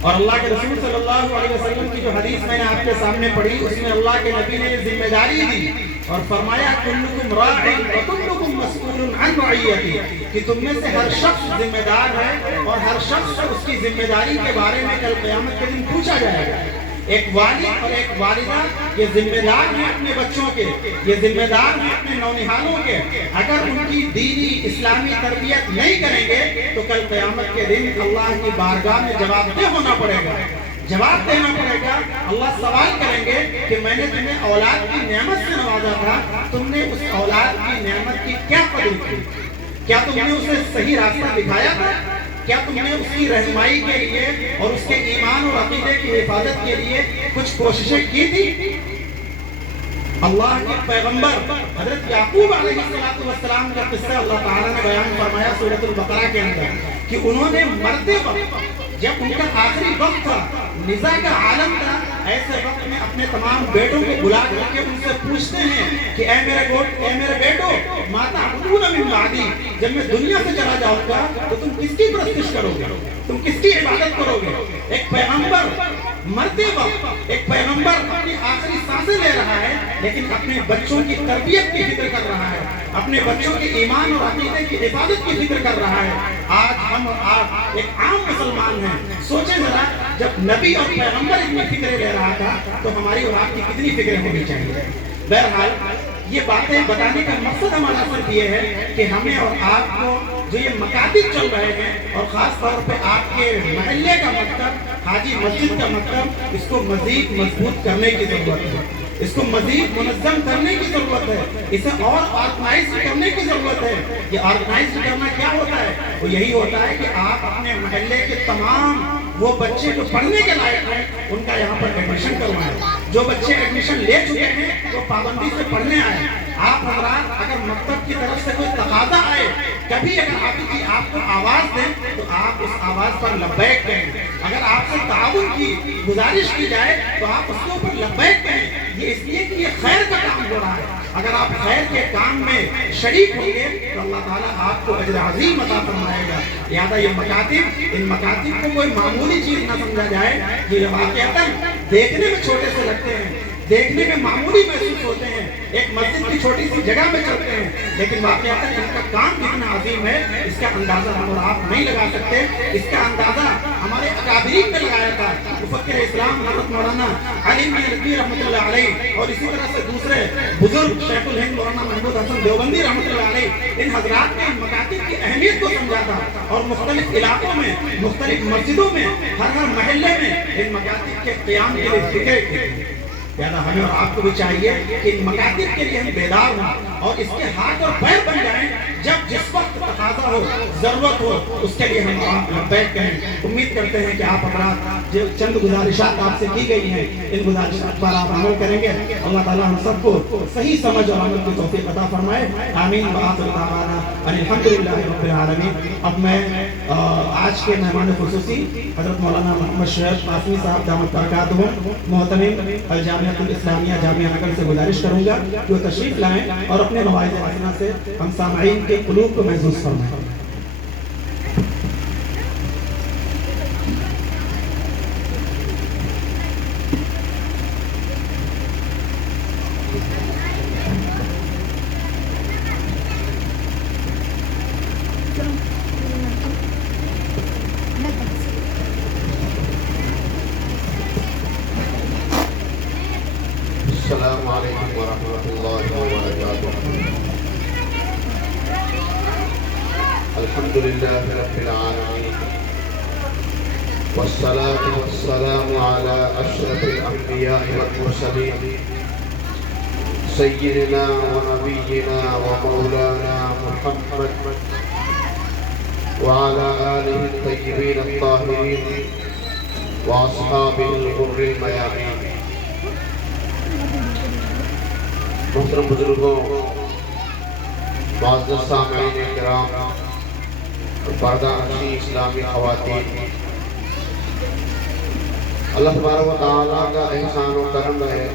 اور اللہ کے رسول صلی اللہ علیہ وسلم کی جو حدیث میں نے آپ کے سامنے پڑھی، اس میں اللہ کے نبی نے ذمہ داری دی اور فرمایا کلکم راع وکلکم مسئول عن رعیتہ، کہ تم میں سے ہر شخص ذمہ دار ہے اور ہر شخص اس کی ذمہ داری کے بارے میں کل قیامت کے دن پوچھا جائے گا۔ ایک والد اور ایک والدہ یہ ذمہ دار ہیں اپنے بچوں کے، یہ ذمہ دار ہیں اپنے نونہالوں کے۔ اگر ان کی دینی اسلامی تربیت نہیں کریں گے تو کل قیامت کے دن اللہ کی بارگاہ میں جواب دہ ہونا پڑے گا، جواب دینا پڑے گا۔ اللہ سوال کریں گے کہ میں نے تمہیں اولاد کی نعمت سے نوازا تھا، تم نے اس اولاد کی نعمت کی کیا قدر کی؟ کیا تم نے اسے صحیح راستہ دکھایا تھا؟ کیا تم نے اس کی رہنمائی کے لیے اور اس کے ایمان اور عقیدے کی حفاظت کے لیے کچھ کوششیں کی تھی؟ اللہ کے پیغمبر حضرت یعقوب علیہ السلام کا قصہ اللہ تعالیٰ نے بیان فرمایا سورۃ البقرہ کے اندر کہ انہوں نے مرتے وقت، جب ان کا آخری وقت تھا، نزاع کا عالم تھا، ایسے وقت میں اپنے تمام بیٹوں کو بلا کر کے ان سے پوچھتے ہیں کہ اے میرے بیٹو ما تعبدون من بعدی، جب میں دنیا سے چلا جاؤں گا تو تم کس کی پرستش کرو گے، تم کس کی عبادت کرو گے؟ ایک پیغمبر مرتے وقت، ایک پیغمبر اپنی آخری سانس सांसें ले रहा है, लेकिन अपने बच्चों की तरबियत की फिक्र कर रहा है, अपने बच्चों के ईमान और अकीदे की हिफाजत की फिक्र कर रहा है। आज हम और आप एक आम मुसलमान हैं। सोचें जरा, जब नबी और पैगंबर इतनी फिक्र ले रहा था तो हमारी और आपकी कितनी फिक्र होनी चाहिए। बहरहाल ये बातें बताने का मकसद हमारा सिर्फ ये है कि हमें और आपको जो ये मकातिब चल रहे हैं और ख़ास तौर पे आपके महल्ले का मकतब, हाजी मस्जिद का मकतब, इसको मज़ीद मजबूत करने की ज़रूरत है, इसको मज़ीद मुनज़्ज़म करने की ज़रूरत है, इसे और ऑर्गेनाइज करने की ज़रूरत है। ये ऑर्गेनाइज करना क्या होता है? वो यही होता है कि आप अपने महल्ले के तमाम वो बच्चे जो पढ़ने के लायक हैं उनका यहाँ पर एडमिशन करवाएं। जो बच्चे एडमिशन ले चुके हैं वो पाबंदी से पढ़ने आए। आप हजरात अगर मकतब की तरफ से कोई तकाजा आए, कभी अगर हाफिज जी आपको आवाज़ दें तो आप उस आवाज़ पर लब्बैक कहें। अगर आपसे ताउन की गुजारिश की जाए तो आप उसके ऊपर लब्बैक कहें। ये इसलिए कि ये खैर का काम हो रहा है। अगर आप खैर के काम में शरीक होंगे तो अल्लाह ताला आपको अजर अज़ीम अता फरमाएगा। लिहाजा ये मकातिब, इन मकातिब को कोई मामूली चीज़ ना समझा जाए। ये वाक़अतन देखने में छोटे से लगते हैं, देखने में मामूली महसूस होते हैं, एक मस्जिद की छोटी सी जगह में चलते हैं, लेकिन वाक़अतन इनका काम कितना अजीम है इसका अंदाज़ा हम और आप नहीं लगा सकते। इसका अंदाज़ा हमारे अकाबरीन ने लगाया था। मुफक्किर इस्लाम हज़रत मौलाना अली इब्न नदवी रहमतुल्लाह अलैह और इसी तरह से दूसरे बुजुर्ग शेखुल हिंद मौलाना महमूद हसन देवबंदी रहमतुल्लाह अलैह, इन हज़रात ने मकातिब की अहमियत को समझा था और मुख्तलिफ इलाकों में, मुख्तलिफ मस्जिदों में, हर महल्ले में इन मकातिब के क़याम के लिए फिक्र की। यानी हमें और आपको भी चाहिए कि इन मकातिब के लिए हम बेदार हों और इसके हाथ और पैर बन जाएं। जब जिस वक्त तकाजा हो, ज़रूरत हो, उसके लिए हम आप लब्बैक कहें। उम्मीद करते हैं कि आप हमारा जो चंद गुजारिशात आपसे की गई हैं, इन गुजारिशात पर आप अमल करेंगे। अल्लाह ताला हम सबको सही समझ और अमल की तौफीक अता फरमाए। आमीन व आखिर दअवाना अल्हम्दुलिल्लाहि रब्बिल आलमीन। अब मैं आज के मेहमान खुसूसी हज़रत मौलाना मोहम्मद शुएब कासमी साहब दामत बरकातुहुम मोहतमिम अल जामिअतुल इस्लामिया जामिया नगर से गुजारिश करूँगा कि वो तशरीफ़ लाएँ और अपने मवाइज़ हसना से हम सामईन के क़ुलूब को महसूस फरमाएँ। अस्सलामु अलैकुम वरहमतुल्लाहि वबरकातुहू। अल्हम्दुलिल्लाहि रब्बिल आलमीन वस्सलातु वस्सलामु अला अशरफिल अंबिया वल मुरसलीन सय्यिदिना व नबिय्यिना व मौलाना मुहम्मद व अला आलिहि तय्यिबीन अत्ताहिरीन व अस्हाबिहिल गुर्रिल मयामीन। मोहतरम बुजुर्गों, मुअज़्ज़ज़ सामईन किराम और पर्दानशीं इस्लामी ख़वातीन, अल्लाह तबारक व तआला का एहसान और करम है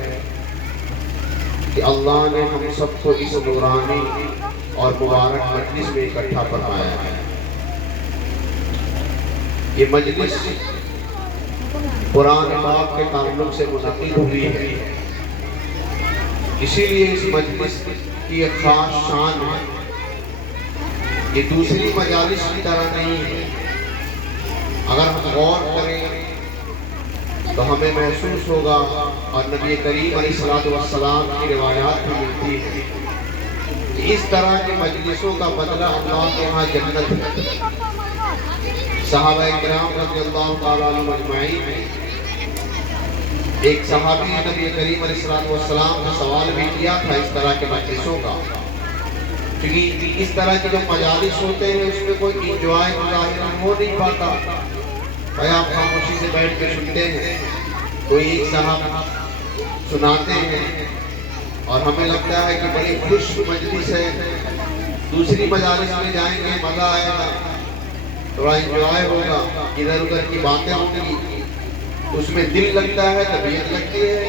कि अल्लाह ने हम सबको इस नूरानी और मुबारक मजलिस में इकट्ठा फरमाया है। ये मजलिस कुरान पाक के ताल्लुक से मुनक़्क़िद हुई है, इसीलिए इस मजलिस की एक खास शान है। ये दूसरी मजालिस की तरह नहीं है। अगर हम गौर करें तो हमें महसूस होगा और नबी करीम अलैहिस्सलातु वस्सलाम की रिवायात में मिलती है कि इस तरह की मजलिसों का बदला अल्लाह के यहाँ जन्नत है। सहाबा किराम रज़ियल्लाहु तआला अन्हुम अजमईन, एक सहाबी ने नबी करीम अलैहिस्सलातु वस्सलाम से सवाल भी किया था इस तरह के मजलिसों का, क्योंकि इस तरह के जो मजालिस होते हैं उसमें कोई इंजॉय हो नहीं पाता। भाई आप खामोशी से बैठ के सुनते हैं, कोई एक साहब सुनाते हैं और हमें लगता है कि बड़ी खुश मजलिस है, दूसरी मजालिस में जाएंगे मज़ा आएगा, थोड़ा इंजॉय होगा, इधर उधर की बातें होंगी, उसमें दिल लगता है, तबीयत लगती है।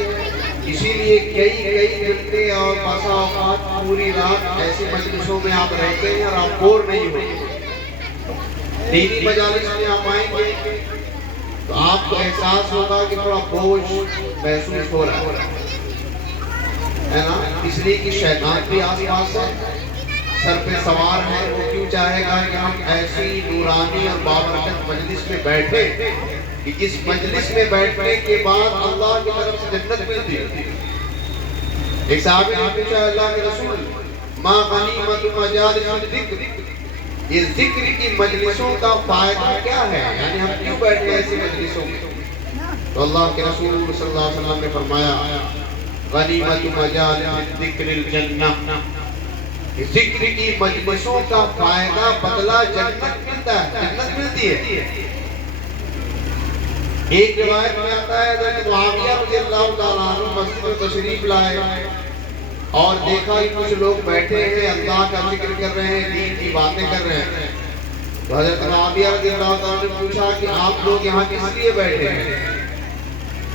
इसीलिए कई घंटे और पासा औकात पूरी रात ऐसी मजलिसों में आप रहते हैं और आप बोर नहीं होते। दीनी मजालिस में आप आएंगे तो आपको एहसास होगा कि थोड़ा बोझ महसूस हो रहा है। ہے نا، اس لیے کہ شیطان بھی آس پاس ہے، سر پہ سوار ہے، وہ کیوں چاہے گا کہ ہم ایسی نورانی اور بابرکت مجلس میں بیٹھے کہ جس مجلس میں بیٹھنے کے بعد اللہ کی طرف سے جنت ملتی ہے۔ ایک صحابی نے پوچھا اللہ کے رسول ما غنیمت مجالس الذکر، یہ ذکر کی مجلسوں کا فائدہ کیا ہے، یعنی ہم کیوں بیٹھے ایسی مجلسوں میں؟ تو اللہ کے رسول صلی اللہ علیہ وسلم نے فرمایا غنیمت مجالس الذکر الجنہ، ذکر کی مجلسوں کا فائدہ بدلہ جنت ملتا ہے، جنت ملتی ہے۔ ایک روایت میں آتا ہے حضرت معاویہ رضی اللہ تعالیٰ عنہ مسجد میں تشریف لائے اور دیکھا کہ کچھ لوگ بیٹھے ہیں اللہ کا ذکر کر رہے ہیں، دین کی باتیں کر رہے ہیں۔ تو حضرت معاویہ رضی اللہ تعالیٰ نے پوچھا کہ آپ لوگ یہاں کس لیے بیٹھے ہیں؟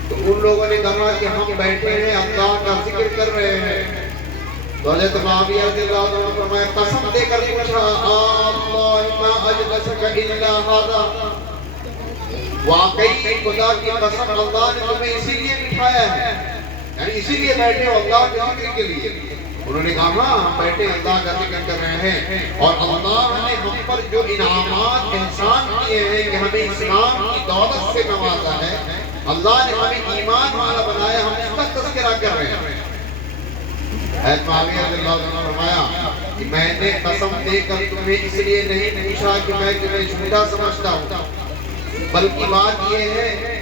تو ان لوگوں نے کہا کہ ہم بیٹھے ہیں اللہ کا ذکر کر رہے ہیں۔ تو حضرت معاویہ رضی اللہ تعالیٰ نے فرمایا قسم دے کر پوچھا اللہ ما اجلسک الا ھذا، واقعی خدا کی قسم اللہ نے تمہیں اسی لیے بٹھایا ہے، یعنی اسی لیے بیٹھے ہو اللہ کے ذکر کے لیے؟ انہوں نے کہا ہاں ہم بیٹھے اللہ کا ذکر کر رہے ہیں، اور اللہ نے ہم پر جو انعامات احسان کیے ہیں کہ ہمیں اسلام کی دولت سے نوازا ہے، اللہ نے ہمیں ایمان والا بنایا، ہم اس کا تذکرہ کر رہے ہیں۔ حضرت معاویہ رضی اللہ عنہ نے فرمایا کہ میں نے قسم دے کر تمہیں اس لیے نہیں پوچھا کہ میں تمہیں جھوٹا سمجھتا ہوں، بلکہ بات یہ ہے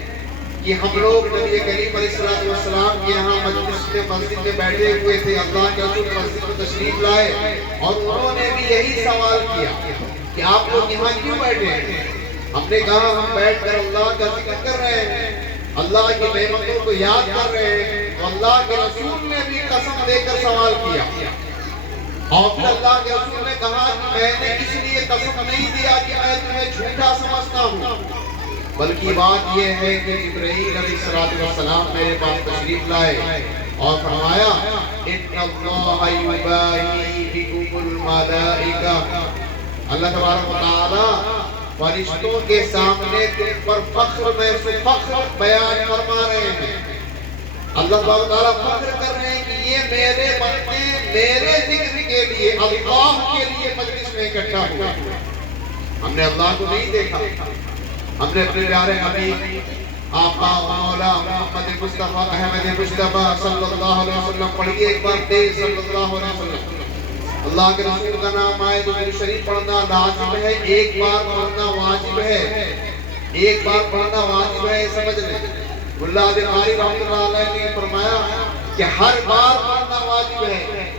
کہ ہم لوگ نبی کریم علیہ السلام کے یہاں مجلس میں مسجد میں بیٹھے ہوئے تھے، اللہ کے رسول مسجد میں تشریف لائے اور انہوں نے بھی یہی سوال کیا کہ آپ لوگ یہاں کیوں بیٹھے ہیں؟ ہم نے کہا ہم بیٹھ کر اللہ کا ذکر کر رہے ہیں، اللہ کی نعمتوں کو یاد کر رہے ہیں۔ تو اللہ کے رسول نے بھی قسم دے کر سوال کیا، اور پھر اللہ کے رسول نے کہا کہ میں نے اس لیے قسم نہیں دیا کہ میں تمہیں جھوٹا سمجھتا ہوں، بلکہ بات یہ ہے کہ جبرائیل علیہ السلام میرے پاس تشریف لائے اور فرمایا ان اللہ یباہی بکم الملائکہ، اللہ تبارک و تعالی فرشتوں کے سامنے تم پر فخر میں سے فخر بیان فرما رہے ہیں۔ اللہ تبارک و تعالی فخر کر رہے ہیں کہ یہ میرے بندے میرے ذکر کے لیے اللہ کے لیے مجلس میں اکٹھا ہوئے۔ ہم نے اللہ کو نہیں دیکھا، ہم نے اپنے پیارے حبیب آقا مولا محمد مصطفیٰ احمد مصطفیٰ صلی اللہ علیہ وسلم پڑھیے ایک بار تیز صلی اللہ علیہ وسلم۔ اللہ کے رسول کا نام آئے تو درود شریف پڑھنا لازم ہے، ایک بار پڑھنا واجب ہے، ایک بار پڑھنا واجب ہے، سمجھ لیں۔ اللہ علیہ رحمۃ اللہ علیہ نے فرمایا کہ ہر بار پڑھنا واجب ہے،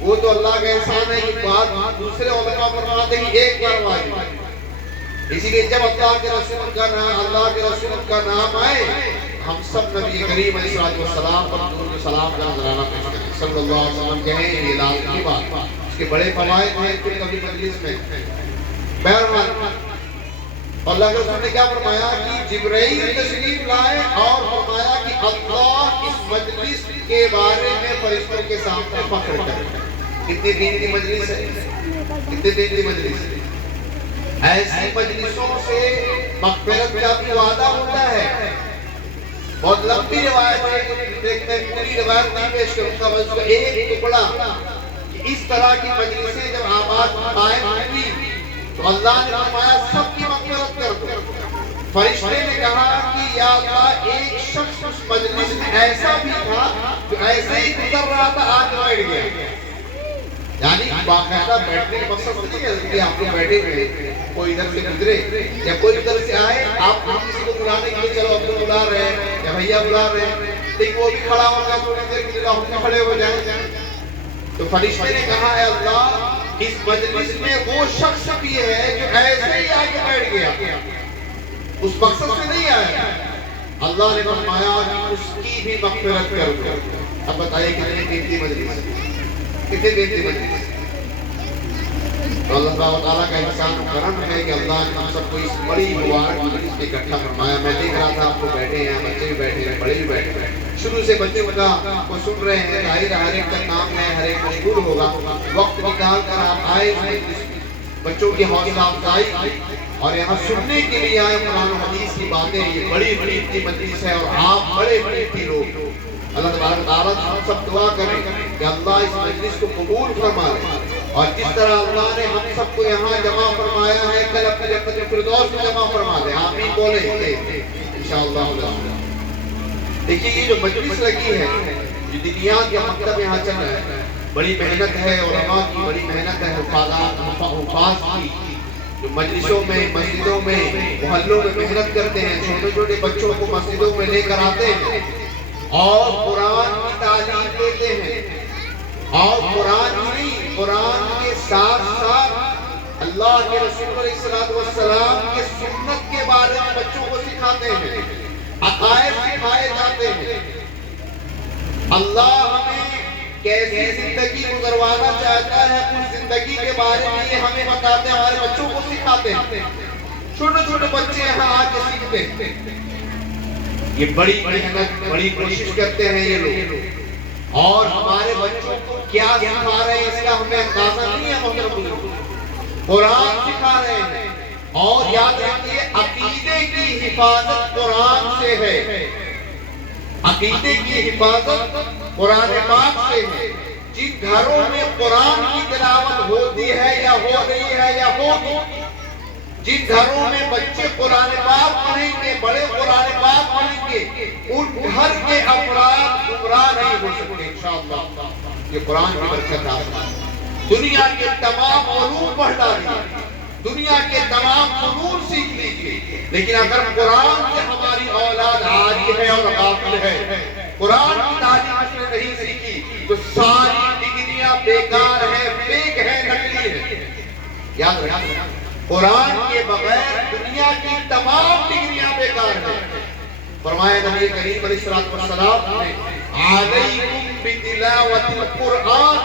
وہ تو اللہ کا احسان ہے کہ بات دوسرے علماء فرماتے ہیں ایک بار واجب ہے۔ اسی لیے جب اللہ کے رسول کا نام آئے ہم سب نبی کریم علیہ السلام پر درود و سلام کا نذرانہ پیش کریں، صلی اللہ علیہ وسلم کہیں یہ لازمی کی بات، اس کے بڑے فوائد ہیں کل کبھی مجلس میں۔ بہرحال اللہ کے رسول نے کیا فرمایا کہ جبرائیل تشریف لائے اور فرمایا کہ اللہ اس مجلس کے بارے میں فرشتوں کے سامنے فخر کرے۔ کتنی دین کی مجلس ہے، کتنے دین کی مجلس ہے۔ ایسی مجلسوں سے مغفرت کا بھی وعدہ ہوتا ہے۔ بہت لمبی روایت ہے، دیکھتے ہیں پوری روایت نہیں پیش کروں گا، بس ایک ٹکڑا کہ اس طرح کی مجلسیں جب آباد قائم ہوئی تو اللہ نے فرمایا سب کی مغفرت کر دو۔ فرشتے نے کہا کہ یا اللہ ایک شخص اس مجلس میں ایسا بھی تھا جو ایسے ہی گزر رہا تھا آج بیٹھ گیا، یعنی باقاعدہ بیٹھنے کا مقصد نہیں ہے کہ آپ کو بیٹھے ہوئے کوئی ادھر سے گزرے یا کوئی ادھر سے آئے آپ کسی کو بلانے کے لیے چلو اب تو بلا رہے ہیں یا بھیا بلا رہے ہیں، لیکن وہ بھی کھڑا ہوگا تھوڑی دیر کے لیے ہم بھی کھڑے ہو جائیں۔ تو فرشتے نے کہا ہے اللہ اس مجلس میں وہ شخص بھی ہے جو ایسے ہی آگے بیٹھ گیا، اس مقصد سے نہیں آیا۔ اللہ نے فرمایا کہ اس کی بھی مغفرت کر دو۔ اب بتائیے کتنی قیمتی مجلس، کتنے دن کی مجلس۔ تو اللہ تعالیٰ کا احسان و کرم ہے کہ اللہ نے ہم سب کو اس بڑی مبارک مجلس میں اکٹھا فرمایا۔ میں دیکھ رہا تھا آپ کو بیٹھے ہیں، بچے بھی بیٹھے ہیں، بڑے بھی بیٹھے ہیں، شروع سے بچے کا کو سن رہے ہیں، ظاہر ہر ایک کا کام ہے، ہر ایک مشغول ہوگا، وقت نکال کر آپ آئے بچوں کی حوصلہ افزائی اور یہاں سننے کے لیے آئے قرآن و حدیث کی باتیں۔ یہ بڑی بڑی اتنی مجلس ہے اور آپ بڑے بڑے اتنی لوگ، اللہ تبارک تعالیٰ ہم سب دعا کریں کہ اللہ اس مجلس کو قبول فرما لے، اور جس طرح اللہ نے ہم سب کو یہاں جمع فرمایا ہے کل اپنے جنت الفردوس میں جمع فرما دے، آمین بولیں انشاءاللہ۔ دیکھیے یہ جو مجلس لگی ہے، جو دنیات کا مکتب یہاں چل رہا ہے، بڑی محنت ہے، علماء کی بڑی محنت ہے، حفاظ کی جو مجلسوں میں، مسجدوں میں، محلوں میں محنت کرتے ہیں، چھوٹے چھوٹے بچوں کو مسجدوں میں لے کر آتے ہیں اور قرآن کی تعلیم دیتے ہیں، اور قرآن نہیں، قرآن کے ساتھ ساتھ اللہ کے رسول علیہ السلام کے سنت کے بارے میں بچوں کو سکھاتے ہیں، عقائد سکھائے جاتے ہیں۔ اللہ ہمیں کیسی زندگی گزروانا چاہتا ہے اس زندگی کے بارے میں یہ ہمیں بتاتے ہیں، ہمارے بچوں کو سکھاتے ہیں۔ چھوٹے چھوٹے بچے یہاں آ کے سیکھتے ہیں، یہ بڑی محنت، بڑی کوشش کرتے ہیں یہ لوگ، اور ہمارے بچوں کو کیا سکھا رہے ہیں اس کا ہمیں اندازہ نہیں ہے محترم بزرگ۔ قرآن سکھا رہے ہیں، اور یاد رکھیے عقیدے کی حفاظت قرآن سے ہے، عقیدے کی حفاظت قرآن پاک سے ہے۔ جن گھروں میں قرآن کی تلاوت ہوتی ہے یا ہو رہی ہے یا ہوگی، جن گھروں میں بچے قرآن پاک پڑھیں گے، بڑے قرآن پاک پڑھیں گے، ان گھر کے افراد گمراہ نہیں ہو سکتے انشاءاللہ۔ یہ قرآن کی برکت ہے۔ دنیا کے تمام علوم پڑھ ڈالیے، دنیا کے تمام فنون سیکھ لیجیے، لیکن اگر قرآن سے ہماری اولاد عاری ہے اور غافل ہے، قرآن کی تعلیم اس نے نہیں سیکھی، تو ساری ڈگریاں بیکار ہیں، فیک ہیں، نکلی ہیں۔ یاد رکھیں، قرآن کے بغیر دنیا کی تمام ڈگریاں بیکار ہیں۔ فرمایا نبی کریم علیہ السلام نے علیکم بتلاوت القرآن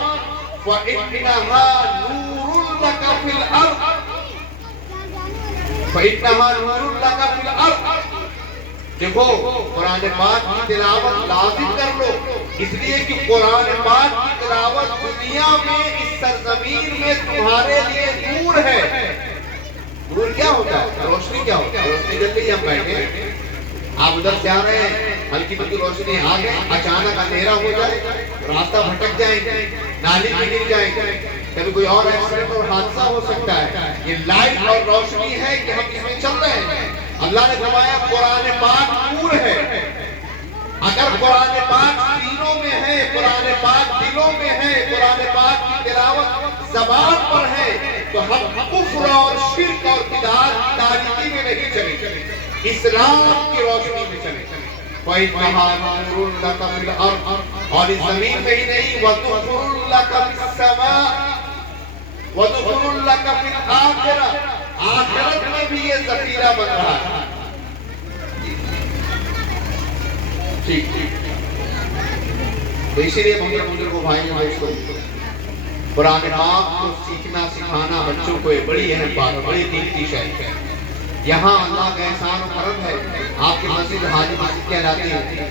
فإنها نور لك في الأرض فإنها نور لك في الأرض۔ دیکھو قرآن پاک کی تلاوت لازم کر لو، اس لیے کہ قرآن پاک کی تلاوت دنیا میں اس سرزمین میں تمہارے لیے نور ہے۔ نور کیا ہوتا ہے؟ روشنی کیا ہوتا ہے؟ روشنی جل رہی ہے، ہم بیٹھے ہیں، آپ ادھر سے آ رہے ہیں، ہلکی پھلکی روشنی آ گئی، اچانک اندھیرا ہو جائے، راستہ بھٹک جائیں گے، نالی میں گر جائیں گے، کبھی کوئی اور ایکسیڈنٹ اور حادثہ ہو سکتا ہے۔ یہ لائٹ اور روشنی ہے کہ ہم اس میں چل رہے ہیں۔ اللہ نے فرمایا قرآن پاک نور ہے۔ اگر قرآن پاک سینوں میں ہے، قرآن پاک دلوں میں ہے، قرآن پاک کی تلاوت زبان پر ہے، تو ہم کفر اور شرک اور بدعات کی تاریکی میں نہیں چلیں، اسلام کی روشنی میں چلیں۔ وَإِنَّهَا نُورٌ لَكَ فِي الْأَرْضِ، اور اس زمین میں ہی نہیں، وَذُخْرٌ لَكَ فِي السَّمَاءِ وَذُخْرٌ لَكَ فِي الْآخِرَةِ، آخرت میں بھی یہ ذخیرہ بن رہا ہے۔ ٹھیک تو اسی لیے بزرگوں بھائیوں دوستوں، قرآن پاک کو سیکھنا سکھانا بچوں کو ایک بڑی اہم بات، بڑی قیمتی شے ہے۔ یہاں اللہ کا احسان و کرم ہے، آپ کی مسجد حاجی مسجد کہلاتی ہے،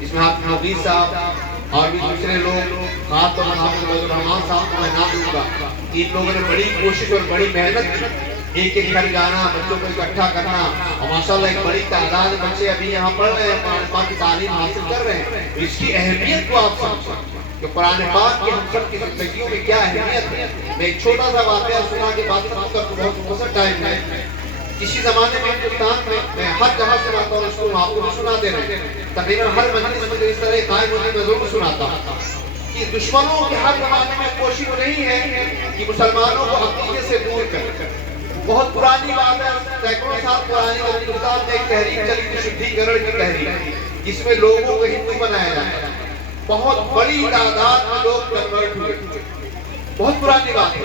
اس میں آپ مغیث صاحب اور بھی دوسرے لوگ، خاص طور پر حافظ الرحمان صاحب کو میں نام دوں گا، ان لوگوں نے بڑی کوشش اور بڑی محنت کی، ایک ایک گھر جانا، بچوں کو اکٹھا کرنا، اور ماشاءاللہ ایک بڑی تعداد بچے ابھی یہاں پڑھ رہے ہیں، قرآن پاک کی تعلیم حاصل کر رہے ہیں۔ اس کی اہمیت کو آپ سمجھیں کہ قرآن پاک کی ہم سب کی زندگیوں میں کیا اہمیت ہے۔ میں ایک چھوٹا سا واقعہ سنا کے بات ختم کر دوں، بہت مختصر ٹائم ہے۔ کسی زمانے میں ہندوستان میں ہر جگہ سناتا ہوں، اس کو آپ کو سنا دے رہے ہیں، تقریباً ہر مجلس میں اس طرح قائم ہونے میں ضرور سناتا ہوں کہ دشمنوں کے ہر زمانے میں کوشش نہیں ہے کہ مسلمانوں کو عقیدے سے دور کریں۔ بہت پرانی بات ہے، سینکڑوں سال پرانی، ہندوستان میں ایک تحریک چلی تھی، شدھی گرڑ کی تحریک، جس میں لوگوں کو ہندو بنایا جاتا ہے، بہت بڑی تعداد میں لوگ کنورٹ ہوئے، بہت پرانی بات ہے،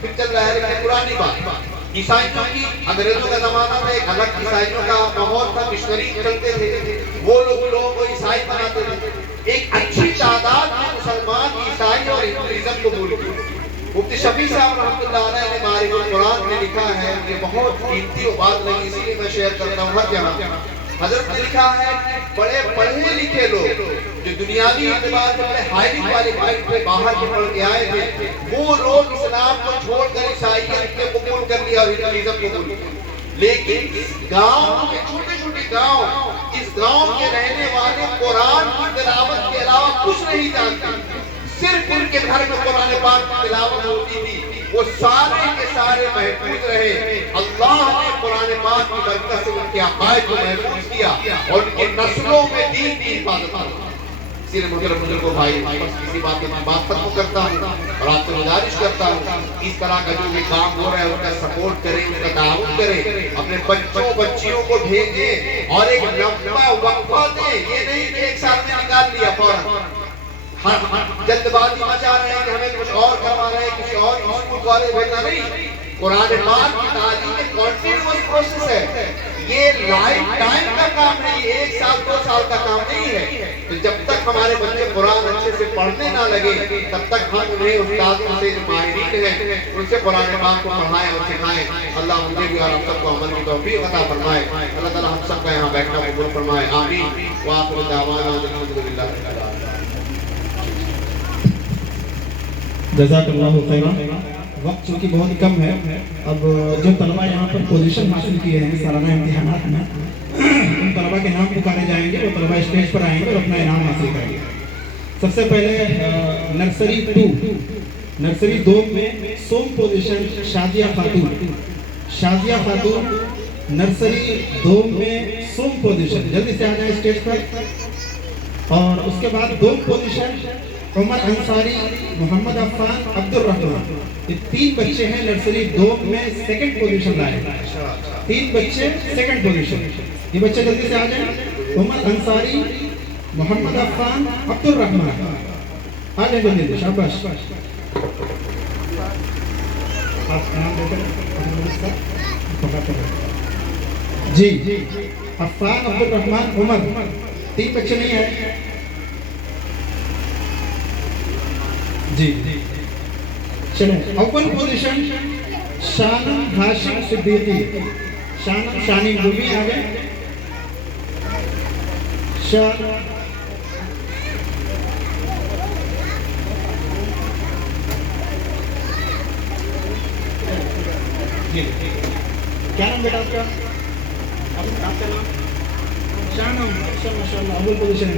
پھر چل رہا ہے لیکن پرانی بات۔ عیسائیوں کی انگریزوں کا زمانہ میں ایک الگ عیسائیوں کا ماحول تھا، مشنری چلتے تھے، وہ لوگوں کو عیسائی بناتے تھے۔ ایک اچھی تعداد میں مسلمان عیسائی اور ہندوازم کو بھول گئے۔ مفتی شفیع صاحب رحمۃ اللہ علیہ نے معارف القرآن میں لکھا ہے، یہ بہت قیمتی بات لگی، اسی لیے میں شیئر کرتا ہوں ہر جگہ۔ حضرت نے لکھا ہے بڑے پڑھے لکھے لوگ جو دنیاوی اعتبار سے بڑے ہائیلی کوالیفائڈ تھے، باہر سے پڑھ کے آئے تھے، وہ لوگ اسلام کو چھوڑ کر عیسائیت کو قبول کر لیا اور ہندوازم کو قبول کیا۔ لیکن گاؤں کے چھوٹے چھوٹے گاؤں، اس گاؤں کے رہنے والے قرآن کی تلاوت कुछ नहीं जानते, सिर्फ उनके घर में कुरान पाक की तिलावत होती थी, वो सारे के सारे महफूज रहे। अल्लाह ने कुरान पाक की बरकत से उनके अकायद को महफूज किया और उनके नस्लों में दीन की हिफाजत की। इसीलिए मुझे बुजुर्गों भाई, बस किसी बात पे मैं बात खत्म करता हूँ और आपसे गुजारिश करता हूँ, इस तरह का जो भी काम हो रहा है उनका सपोर्ट करें, उनका ताउन करें, अपने बच्चों बच्चियों को भेजें और एक लंबा वक्फा दें। ये नहीं कि एक साल में निकाल लिया फौरन, जल्दबाजी मचा रहे हैं कि हमें कुछ और करवा रहे हैं, किसी और स्कूल कॉलेज भेजना नहीं। कुरान पाक की तालीम एक कॉन्टिन्यूअस प्रोसेस है, ये लाइफ टाइम का काम नहीं है, 1 साल 2 साल का काम नहीं है। तो जब तक हमारे बच्चे कुरान अच्छे से पढ़ने ना लगे, तब तक हम उन्हें उस्तादों से माहिरीन हैं उनसे कुरान पाक को पढ़ाएं और सिखाएं। अल्लाह मुझे भी और हम सबको अमल की तौफीक अता फरमाए। अल्लाह ताला हम सबका यहाँ बैठना कबूल फरमाए। आमीन। व आखिरु दावाना अल्हम्दुलिल्लाह। जज़ाकल्लाहु खैरन। वक्त चूँकि बहुत कम है, अब जो तलबा यहाँ पर पोजीशन हासिल किए हैं सालाना इम्तिहानात में, उन तलबा के नाम पुकारे जाएंगे, वो तलबा स्टेज पर आएंगे और अपना इनाम हासिल करेंगे। सबसे पहले नर्सरी 2 में सोम पोजीशन शादिया खातून, नर्सरी 2 में सोम पोजीशन, जल्दी से आ जाए स्टेज पर। और उसके बाद 2 पोजीशन उमर अंसारी, मोहम्मद अफ़ान, अब्दुल रहमान। ये 3 बच्चे हैं नर्सरी 2 में सेकंड पोजीशन लाए, 3 बच्चे सेकंड पोजीशन। ये बच्चे जल्दी से आ जाएं। उमर अंसारी, मोहम्मद अफ़ान, अब्दुल रहमान, आ जाए जल्दी से, शाबाश। आप नाम देकर जी, अफ़ान, अब्दुल रहमान, उमर, 3 बच्चे नहीं आए जी। चलो, अव्वल पोजीशन शानम हाशिम सिद्दीकी, शानीम रूमी आ गए। क्या नाम बेटा आपका? आपका नाम शानम, माशाअल्लाह, अव्वल पोजीशन है।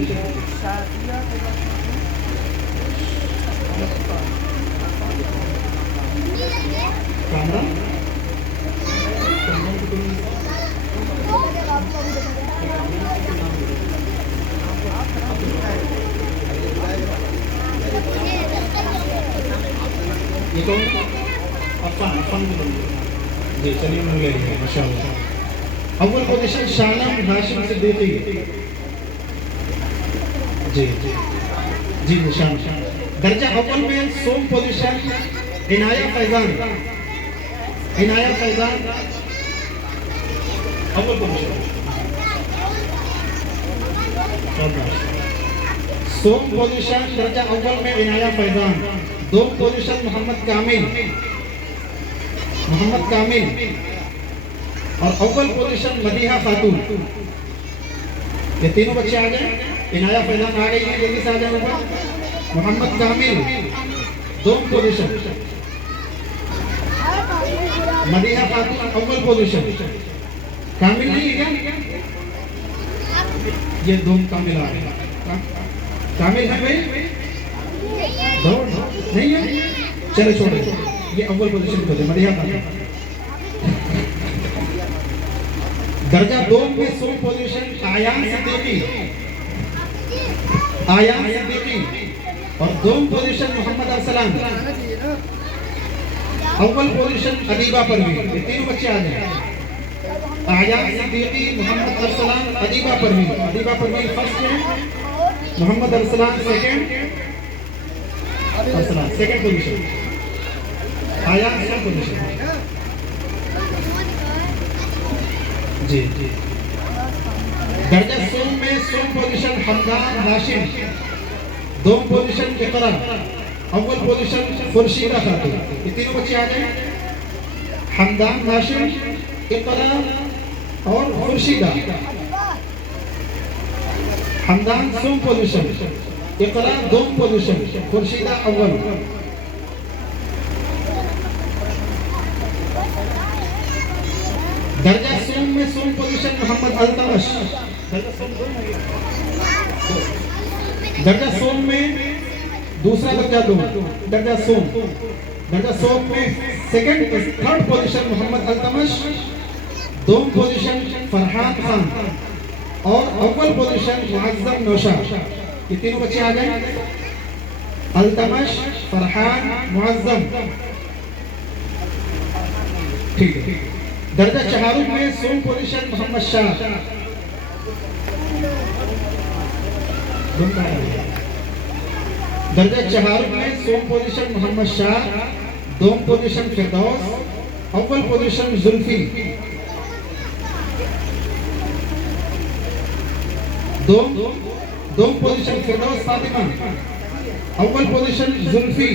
कैमरा ये कौन? अफ़ान जी, चलिए मिल गए माशाअल्लाह। अव्वल पोजीशन शानम हाशिम सिद्दीकी जी निशान। दर्जा अव्वल में सोम पोजीशन इनाया फैजान, अव्वल पोजीशन। सोम पोजीशन दर्जा अव्वल में इनाया फैजान। 2 पोजीशन मोहम्मद कामिल और अव्वल पोजीशन मदीहा खातून। ये तीनों बच्चे आ गए। इनाया फैजान आ गई है, जल्दी से आ जाए ऊपर। मोहम्मद कामिल 2 पोजीशन, मदीहा खातून अव्वल पोजीशन। कामिल नहीं है क्या? ये 2 कामिल आ गए। कामिल है भाई? 2 नहीं है, चलो छोड़ो, ये अव्वल पोजीशन को दे, मदीहा खातून। दर्जा 2 में सोम पोजीशन आयान सिद्दीकी और 2 पोजीशन मोहम्मद अरसलान। अव्वल पोजीशन अदीबा परवीन। ये तीनों बच्चे आ जाए। आयान सिद्दीकी, मोहम्मद अरसलान, अदीबा परवीन फर्स्ट है, Mohammad Arsalan second position, Ayan second position जी। दर्जा सोम में सोम पोजीशन हमदान हाशिम, 2 पोजीशन इकरा, अव्वल पोजीशन खुर्शीदा खातून। ये तीनों बच्चे आ जाए। हमदान हाशिम, इकरा और खुर्शीदा। हमदान सोम पोजीशन, इकरा 2 पोजीशन, खुर्शीदा अव्वल। दर्जा सोम में सोम पोजीशन मोहम्मद अल्तमश। दर्जा सोम में दूसरा दर्जा दो, दर्जा सोम। दर्जा सोम में थर्ड पोजीशन मोहम्मद अल्तमश, दोम पोजीशन फरहान खान और अव्वल पोजीशन मुअज्जम नौशाद। ये तीनों बच्चे आ गए, अल्तमश, फरहान, मुअज्जम। ठीक है। दर्जा चहारुक में सोम पोजीशन मोहम्मद शाह, दर्जा चहारुक में सोम पोजीशन मोहम्मद शाह, दोम पोजीशन फिरदौस, अव्वल पोजीशन जुल्फी, दोम पोजीशन फिरदौस फातिमा, अव्वल पोजीशन जुल्फी,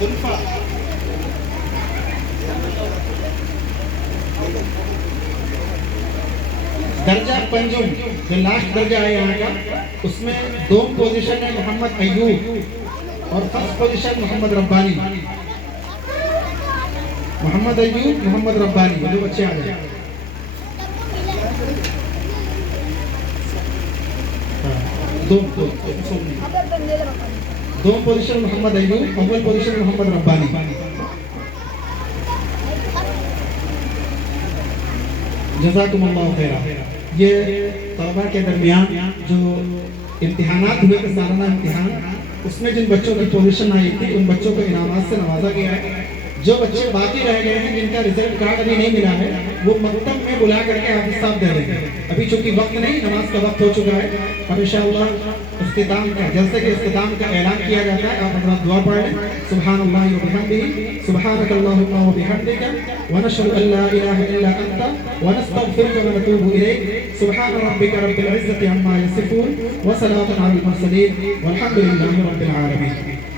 जुल्फा। दर्जा पंजुम जो लास्ट दर्जा है यहाँ का, उसमें दोम पोजीशन है मोहम्मद अय्यूब और फर्स्ट पोजीशन मोहम्मद रब्बानी। मोहम्मद अय्यूब, मोहम्मद रब्बानी, ये दो बच्चे आ गए। दोम पोजीशन मोहम्मद अय्यूब, अव्वल पोजीशन मोहम्मद रब्बानी। जज़ाकुमुल्लाह खैरा। ये तलबा के दरमियान जो इम्तिहानात हुए थे, सालाना इम्तिहान, उसमें जिन बच्चों की पोजीशन आई थी उन बच्चों को इनामात से नवाजा गया है। जो बच्चे बाकी रह गए हैं, जिनका रिजल्ट कार्ड अभी नहीं मिला है, वो मकतब में बुला करके हाफिज साहब दे देंगे। अभी चूंकि वक्त नहीं, नमाज का वक्त हो चुका है, अब इंशाअल्लाह इख्तिताम का, जैसे कि इख्तिताम का ऐलान किया जाता है, आप अपना दुआ पढ़ लें। सुब्हानल्लाहि व बिहम्दिही, सुब्हानकल्लाहुम्मा व बिहम्दिका, व नशहदु अल्ला इलाहा इल्ला अंता, व नस्तगफिरुका व नतूबु इलैक। सुब्हान रब्बिका रब्बिल इज्जति अम्मा यसिफून, व सलामुन अलल मुरसलीन, वल्हम्दुलिल्लाहि रब्बिल आलमीन।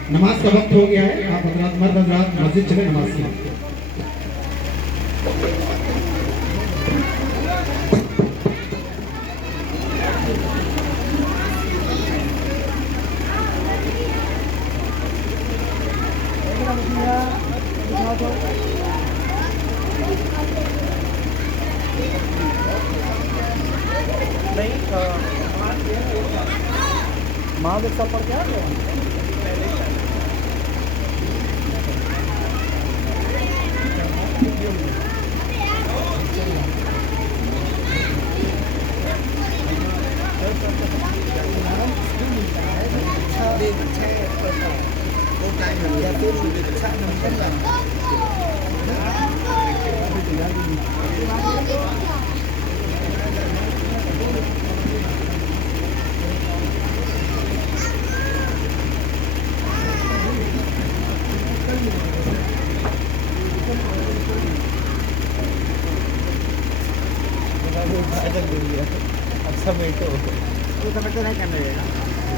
नमाज का वक्त हो गया है, आप हजरात मर्द हजरात मस्जिद चले नमाज के लिए। अब समेटो नहीं करने देगा।